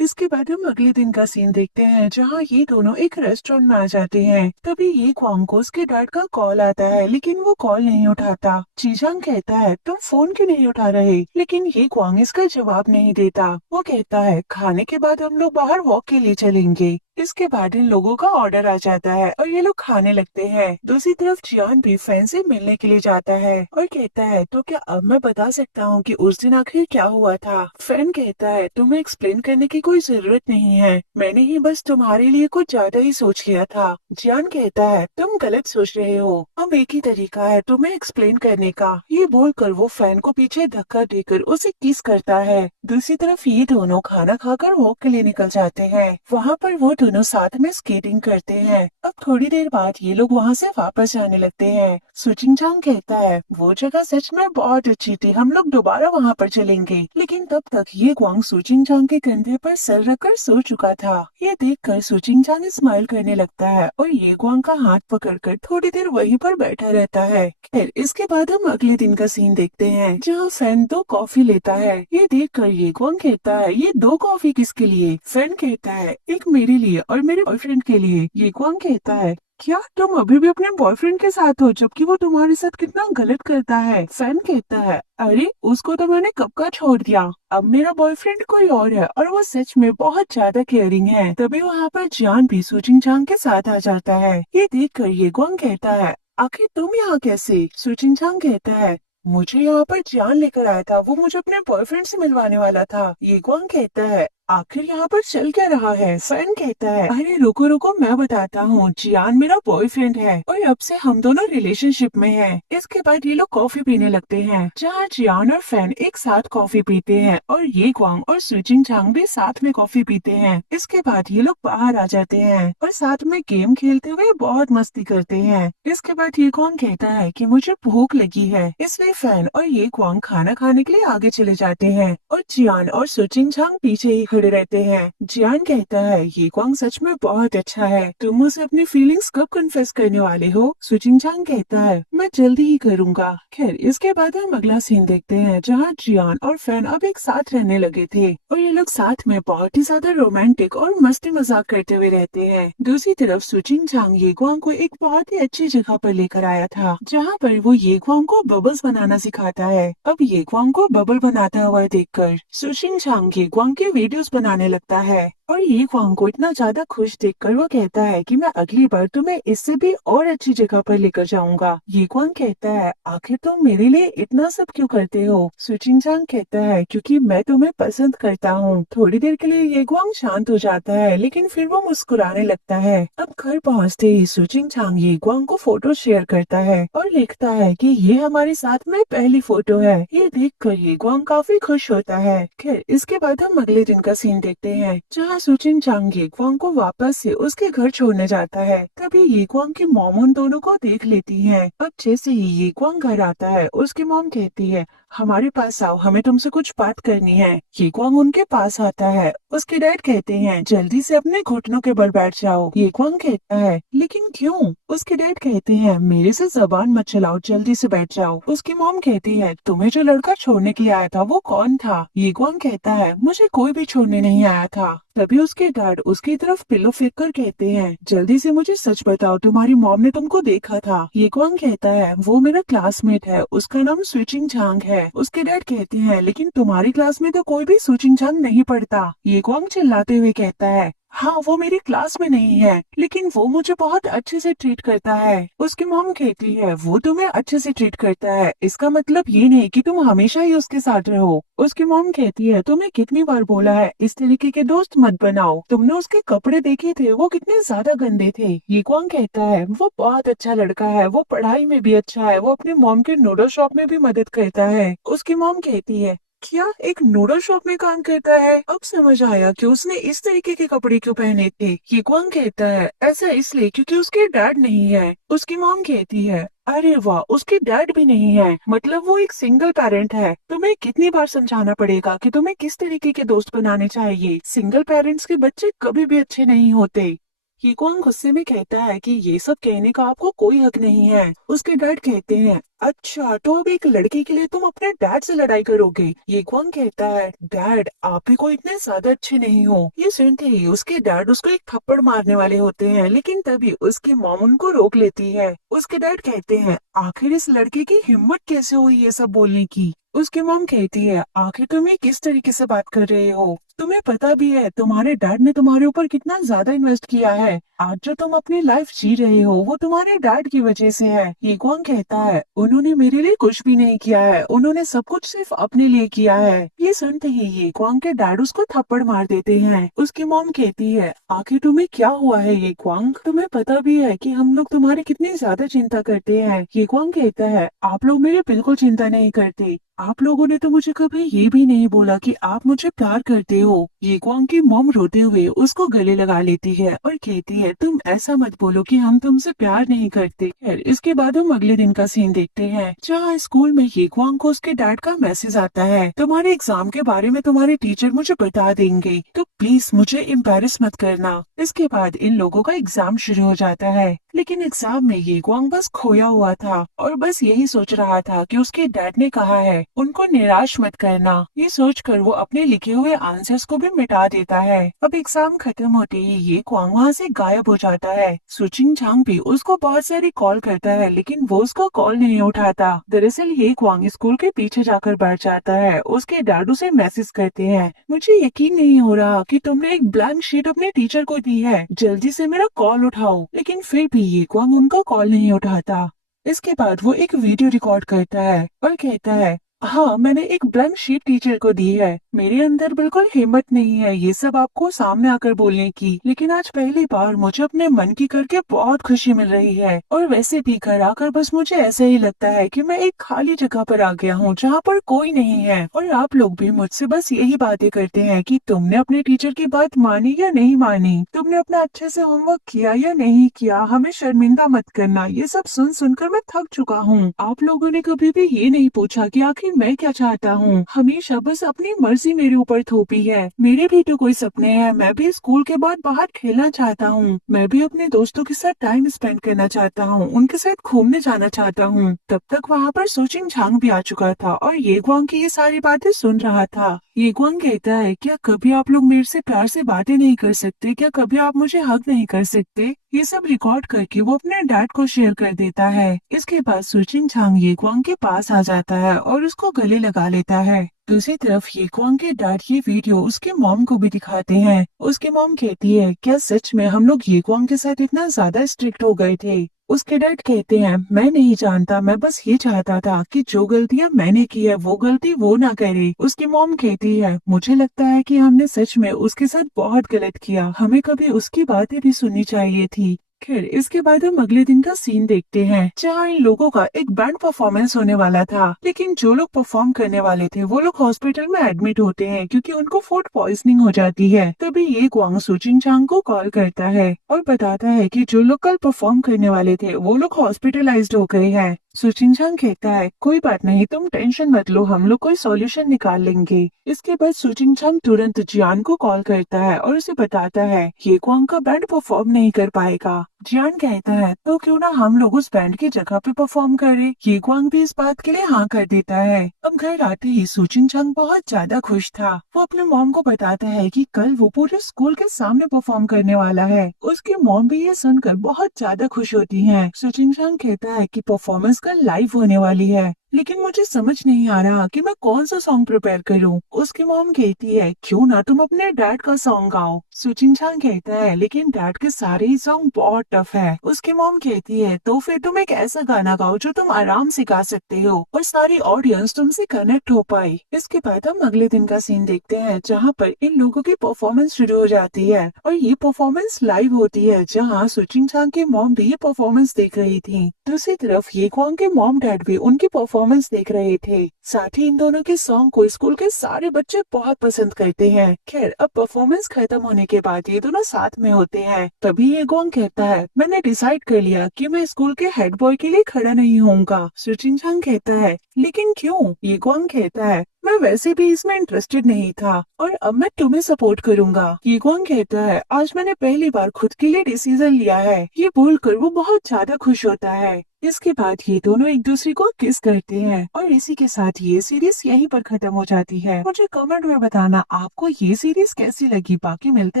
इसके बाद हम अगले दिन का सीन देखते हैं जहां ये दोनों एक रेस्टोरेंट में आ जाते हैं। तभी ये क्वांग को उसके डैड का कॉल आता है लेकिन वो कॉल नहीं उठाता। जीजांग कहता है तुम फोन क्यों नहीं उठा रहे, लेकिन ये क्वांग इसका जवाब नहीं देता। वो कहता है खाने के बाद हम लोग बाहर वॉक के लिए चलेंगे। इसके बाद इन लोगों का ऑर्डर आ जाता है और ये लोग खाने लगते हैं। दूसरी तरफ जियान भी फैन से मिलने के लिए जाता है और कहता है तो क्या अब मैं बता सकता हूँ कि उस दिन आखिर क्या हुआ था। फैन कहता है तुम्हें एक्सप्लेन करने की कोई जरूरत नहीं है, मैंने ही बस तुम्हारे लिए कुछ ज्यादा ही सोच लिया था। जियान कहता है तुम गलत सोच रहे हो, अब एक ही तरीका है तुम्हें एक्सप्लेन करने का। ये बोलकर वो फैन को पीछे धक्का देकर उसे किस करता है। दूसरी तरफ ये दोनों खाना खाकर वॉक के लिए निकल जाते हैं। वहाँ पर वो दोनों साथ में स्केटिंग करते हैं। अब थोड़ी देर बाद ये लोग वहाँ से वापस जाने लगते हैं। सुचिन चांग कहता है वो जगह सच में बहुत अच्छी थी, हम लोग दोबारा वहाँ पर चलेंगे। लेकिन तब तक ये ग्वांग सुचिन चांग के कंधे पर सर रखकर सो चुका था। ये देखकर सुचिन चांग स्माइल करने लगता है और ये ग्वांग का हाथ पकड़कर थोड़ी देर वहीं पर बैठा रहता है। खैर इसके बाद हम अगले दिन का सीन देखते हैं जहाँ फैन 2 कॉफी लेता है। ये देखकर ये ग्वांग कहता है ये 2 कॉफी किसके लिए। फैन कहता है एक मेरे लिए और मेरे बॉयफ्रेंड के लिए। ये ग्वांग कहता है क्या तुम अभी भी अपने बॉयफ्रेंड के साथ हो जबकि वो तुम्हारे साथ कितना गलत करता है। फैन कहता है अरे उसको तो मैंने कब का छोड़ दिया, अब मेरा बॉयफ्रेंड कोई और है और वो सच में बहुत ज्यादा केयरिंग है। तभी वहाँ पर जियान भी सुचिन चांग के साथ आ जाता है। ये देखकर ये ग्वांग कहता है आखिर तुम यहाँ कैसे। सुचिन चांग कहता है मुझे यहाँ पर जियान लेकर आया था, वो मुझे अपने बॉयफ्रेंड से मिलवाने वाला था। ये ग्वांग कहता है आखिर यहाँ पर चल क्या रहा है। फैन कहता है अरे रुको रुको मैं बताता हूँ, जियान मेरा बॉयफ्रेंड है और अब से हम दोनों रिलेशनशिप में हैं। इसके बाद ये लोग कॉफी पीने लगते हैं जहाँ जियान और फैन एक साथ कॉफी पीते हैं और ये ग्वांग और सुचिन चांग भी साथ में कॉफी पीते हैं। इसके बाद ये लोग बाहर आ जाते हैं और साथ में गेम खेलते हुए बहुत मस्ती करते हैं। इसके बाद ये ग्वांग कहता है कि मुझे भूख लगी है, इसलिए फैन और ये ग्वांग खाना खाने के लिए आगे चले जाते हैं और जियान और सुचिन चांग पीछे ही खड़े रहते हैं। जियान कहता है ये ग्वांग सच में बहुत अच्छा है, तुम मुझसे अपनी फीलिंग्स कब कन्फेस करने वाले हो। सुचिन चांग कहता है मैं जल्दी ही करूँगा। खैर इसके बाद हम अगला सीन देखते हैं जहाँ जियान और फैन अब एक साथ रहने लगे थे और ये लोग साथ में बहुत ही ज्यादा रोमांटिक और मस्ती मजाक करते हुए रहते हैं। दूसरी तरफ सुचिन चांग ये ग्वांग को एक बहुत ही अच्छी जगह पर लेकर आया था जहाँ पर वो ये ग्वांग को बबल्स बनाना सिखाता है। अब ये ग्वांग को बबल बनाता हुआ देखकर सुचिन चांग ये ग्वांग के वीडियोस बनाने लगता है और ये ग्वांग को इतना ज्यादा खुश देखकर वो कहता है कि मैं अगली बार तुम्हें इससे भी और अच्छी जगह पर लेकर जाऊंगा। ये ग्वांग कहता है आखिर तुम मेरे लिए इतना सब क्यों करते हो। सुचिन चांग कहता है क्योंकि मैं तुम्हें पसंद करता हूँ। थोड़ी देर के लिए ये ग्वांग शांत हो जाता है लेकिन फिर वो मुस्कुराने लगता है। अब घर पहुँचते ही सुचिन चांग ये ग्वांग को फोटो शेयर करता है और लिखता है कि ये हमारे साथ में पहली फोटो है। ये देखकर ये ग्वांग काफी खुश होता है। खैर इसके बाद हम अगले दिन का सीन देखते हैं जहाँ सुचिन चांग ये ग्वांग को वापस से उसके घर छोड़ने जाता है। तभी ये ग्वांग की मॉम उन दोनों को देख लेती है। अब जैसे ही ये ग्वांग घर आता है उसकी मॉम कहती है हमारे पास आओ, हमें तुमसे कुछ बात करनी है। ये क्वांग उनके पास आता है। उसके डैड कहते हैं जल्दी से अपने घुटनों के बल बैठ जाओ। ये क्वांग कहता है लेकिन क्यों? उसके डैड कहते हैं मेरे से जबान मत चलाओ, जल्दी से बैठ जाओ। उसकी मॉम कहती है तुम्हें जो लड़का छोड़ने के लिए आया था वो कौन था? ये क्वांग कहता है मुझे कोई भी छोड़ने नहीं आया था। तभी उसके डैड उसकी तरफ पिलो फेंक कर कहते हैं जल्दी से मुझे सच बताओ, तुम्हारी मॉम ने तुमको देखा था? ये क्वांग कहता है वो मेरा क्लासमेट है, उसका नाम स्विचिंग झांग है। उसके डैड कहते हैं लेकिन तुम्हारी क्लास में तो कोई भी स्विचिंग झांग नहीं पढ़ता। ये क्वांग चिल्लाते हुए कहता है हाँ वो मेरी क्लास में नहीं है, लेकिन वो मुझे बहुत अच्छे से ट्रीट करता है। उसकी मॉम कहती है वो तुम्हें अच्छे से ट्रीट करता है, इसका मतलब ये नहीं कि तुम हमेशा ही उसके साथ रहो। उसकी मॉम कहती है तुम्हें कितनी बार बोला है इस तरीके के दोस्त मत बनाओ, तुमने उसके कपड़े देखे थे वो कितने ज्यादा गंदे थे। ये कौन कहता है वो बहुत अच्छा लड़का है, वो पढ़ाई में भी अच्छा है, वो अपने मॉम के नूडल शॉप में भी मदद करता है। उसकी मॉम कहती है क्या एक नूडल शॉप में काम करता है? अब समझ आया कि उसने इस तरीके के कपड़े क्यों पहने थे। ये कौन कहता है ऐसा इसलिए क्योंकि उसके डैड नहीं है। उसकी मॉम कहती है अरे वाह, उसके डैड भी नहीं है, मतलब वो एक सिंगल पेरेंट है। तुम्हें कितनी बार समझाना पड़ेगा कि तुम्हें किस तरीके के दोस्त बनाने चाहिए। सिंगल पेरेंट्स के बच्चे कभी भी अच्छे नहीं होते। ये कौन गुस्से में कहता है कि ये सब कहने का आपको कोई हक नहीं है। उसके डैड कहते हैं अच्छा तो अब एक लड़के के लिए तुम अपने डैड से लड़ाई करोगे। ये कौन कहता है डैड आप भी कोई इतने ज्यादा अच्छे नहीं हो। ये सुनते ही उसके डैड उसको एक थप्पड़ मारने वाले होते हैं, लेकिन तभी उसकी मॉम उनको रोक लेती है। उसके डैड कहते हैं आखिर इस लड़के की हिम्मत कैसे हुई ये सब बोलने की। उसकी मॉम कहती है आखिर तुम ये किस तरीके से बात कर रहे हो? तुम्हें पता भी है तुम्हारे डैड ने तुम्हारे ऊपर कितना ज्यादा इन्वेस्ट किया है। आज जो तुम अपनी लाइफ जी रहे हो वो तुम्हारे डैड की वजह से है। ये कौन कहता है उन्होंने मेरे लिए कुछ भी नहीं किया है, उन्होंने सब कुछ सिर्फ अपने लिए किया है। ये सुनते ही ये क्वांग के डैड उसको थप्पड़ मार देते हैं। उसकी मॉम कहती है आखिर तुम्हें क्या हुआ है ये क्वांग? तुम्हें पता भी है कि हम लोग तुम्हारी कितनी ज्यादा चिंता करते हैं। ये क्वांग कहता है आप लोग मेरी बिल्कुल चिंता नहीं करते, आप लोगों ने तो मुझे कभी ये भी नहीं बोला कि आप मुझे प्यार करते हो। ये क्वांग की मॉम रोते हुए उसको गले लगा लेती है और कहती है तुम ऐसा मत बोलो कि हम तुमसे प्यार नहीं करते। खैर इसके बाद हम अगले दिन का सीन देखते हैं जहाँ स्कूल में ये क्वांग को उसके डैड का मैसेज आता है तुम्हारे एग्जाम के बारे में तुम्हारे टीचर मुझे बता देंगे, तो प्लीज मुझे एम्बैरेस मत करना। इसके बाद इन लोगों का एग्जाम शुरू हो जाता है, लेकिन एग्जाम में ये क्वांग बस खोया हुआ था और बस यही सोच रहा था कि उसके डैड ने कहा है उनको निराश मत करना। ये सोचकर वो अपने लिखे हुए आंसर्स को भी मिटा देता है। अब एग्जाम खत्म होते ही ये क्वांग वहाँ से गायब हो जाता है। सुचिंग झांग भी उसको बहुत सारी कॉल करता है, लेकिन वो उसको कॉल नहीं उठाता। दरअसल ये क्वांग स्कूल के पीछे जाकर बैठ जाता है। उसके डैड उसे मैसेज करते हैं मुझे यकीन नहीं हो रहा कि तुमने एक ब्लैंक शीट अपने टीचर को दी है, जल्दी से मेरा कॉल उठाओ। लेकिन फिर भी ये क्वांग उनका कॉल नहीं उठाता। इसके बाद वो एक वीडियो रिकॉर्ड करता है और कहता है हाँ मैंने एक ब्लैंक शीट टीचर को दी है, मेरे अंदर बिल्कुल हिम्मत नहीं है ये सब आपको सामने आकर बोलने की, लेकिन आज पहली बार मुझे अपने मन की करके बहुत खुशी मिल रही है। और वैसे भी घर आकर बस मुझे ऐसा ही लगता है कि मैं एक खाली जगह पर आ गया हूँ जहाँ पर कोई नहीं है। और आप लोग भी मुझसे बस यही बातें करते हैं कि तुमने अपने टीचर की बात मानी या नहीं मानी, तुमने अपना अच्छे से होमवर्क किया या नहीं किया, हमें शर्मिंदा मत करना। ये सब सुन सुनकर मैं थक चुका हूँ। आप लोगों ने कभी भी ये नहीं पूछा कि आखिर मैं क्या चाहता हूँ, हमेशा बस अपनी मर्जी मेरे ऊपर थोपी है। मेरे भी तो कोई सपने हैं, मैं भी स्कूल के बाद बाहर खेलना चाहता हूँ, मैं भी अपने दोस्तों के साथ टाइम स्पेंड करना चाहता हूँ, उनके साथ घूमने जाना चाहता हूँ। तब तक वहाँ पर सुचिंग झांग भी आ चुका था और ये ग्वांग की ये सारी बातें सुन रहा था। ये ग्वांग कहता है क्या कभी आप लोग मेरे से प्यार से बातें नहीं कर सकते, क्या कभी आप मुझे हक नहीं कर सकते? ये सब रिकॉर्ड करके वो अपने डैड को शेयर कर देता है। इसके बाद सुचिंग झांग ये ग्वांग के पास आ जाता है और उसको गले लगा लेता है। दूसरी तरफ ये क्वांग के डैड ये वीडियो उसके मॉम को भी दिखाते हैं। उसकी मॉम कहती है क्या सच में हम लोग ये क्वांग के साथ इतना ज्यादा स्ट्रिक्ट हो गए थे? उसके डैड कहते हैं मैं नहीं जानता, मैं बस ये चाहता था कि जो गलतियां मैंने की है वो गलती वो ना करे। उसकी मॉम कहती है मुझे लगता है कि हमने सच में उसके साथ बहुत गलत किया, हमें कभी उसकी बातें भी सुननी चाहिए थी। खैर इसके बाद हम अगले दिन का सीन देखते हैं जहाँ इन लोगों का एक बैंड परफॉर्मेंस होने वाला था, लेकिन जो लोग परफॉर्म करने वाले थे वो लोग हॉस्पिटल में एडमिट होते हैं क्योंकि उनको फूड पॉइजनिंग हो जाती है। तभी ये क्वांग सुचिंग झांग को कॉल करता है और बताता है कि जो लोग कल परफॉर्म करने वाले थे वो लोग हॉस्पिटलाइज्ड हो गए हैं। सुचिंचांग कहता है कोई बात नहीं, तुम टेंशन मत लो, हम लोग कोई सॉल्यूशन निकाल लेंगे। इसके बाद सुचिंचांग तुरंत जियान को कॉल करता है और उसे बताता है ये क्वांग का बैंड परफॉर्म नहीं कर पाएगा। जियान कहता है तो क्यों ना हम लोग उस बैंड की जगह पे परफॉर्म करें। ये क्वांग भी इस बात के लिए हाँ कर देता है। अब घर आते ही सुचिंचांग बहुत ज्यादा खुश था। वो अपने मॉम को बताता है कि कल वो पूरे स्कूल के सामने परफॉर्म करने वाला है। उसकी मॉम भी ये सुनकर बहुत ज्यादा खुश होती है। सुचिंचांग कहता है कि परफॉर्मेंस कल लाइव होने वाली है, लेकिन मुझे समझ नहीं आ रहा कि मैं कौन सा सॉन्ग प्रिपेयर करूं। उसकी मॉम कहती है क्यों ना तुम अपने डैड का सॉन्ग गाओ। सुचिंचांग कहता है लेकिन डैड के सारे ही सॉन्ग बहुत टफ है। उसकी मॉम कहती है तो फिर तुम एक ऐसा गाना गाओ जो तुम आराम से गा सकते हो और सारी ऑडियंस तुमसे कनेक्ट हो पाए। इसके बाद हम अगले दिन का सीन देखते हैं जहाँ पर इन लोगों की परफॉर्मेंस शुरू हो जाती है और ये परफॉर्मेंस लाइव होती है जहाँ सुचिंचांग की मॉम भी ये परफॉर्मेंस देख रही थी। दूसरी तरफ ये क्वांग के मॉम डैड भी उनकी परफॉर्मेंस देख रहे थे। साथ ही इन दोनों के सॉन्ग को स्कूल के सारे बच्चे बहुत पसंद करते हैं। खैर अब परफॉर्मेंस खत्म होने के बाद ये दोनों साथ में होते हैं। तभी ये क्वांग कहता है मैंने डिसाइड कर लिया कि मैं स्कूल के हेड बॉय के लिए खड़ा नहीं होऊंगा। सुचिंचांग कहता है लेकिन क्यों। ये क्वांग कहता है मैं वैसे भी इसमें इंटरेस्टेड नहीं था और अब मैं तुम्हें सपोर्ट करूंगा। ये क्वांग कहता है आज मैंने पहली बार खुद के लिए डिसीजन लिया है। ये बोलकर वो बहुत ज्यादा खुश होता है। इसके बाद ये दोनों एक दूसरे को किस करते हैं और इसी के साथ ये सीरीज यहीं पर खत्म हो जाती है। मुझे कमेंट में बताना आपको ये सीरीज कैसी लगी। बाकी मिलते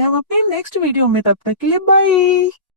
हैं हम अपने नेक्स्ट वीडियो में, तब तक के लिए बाय।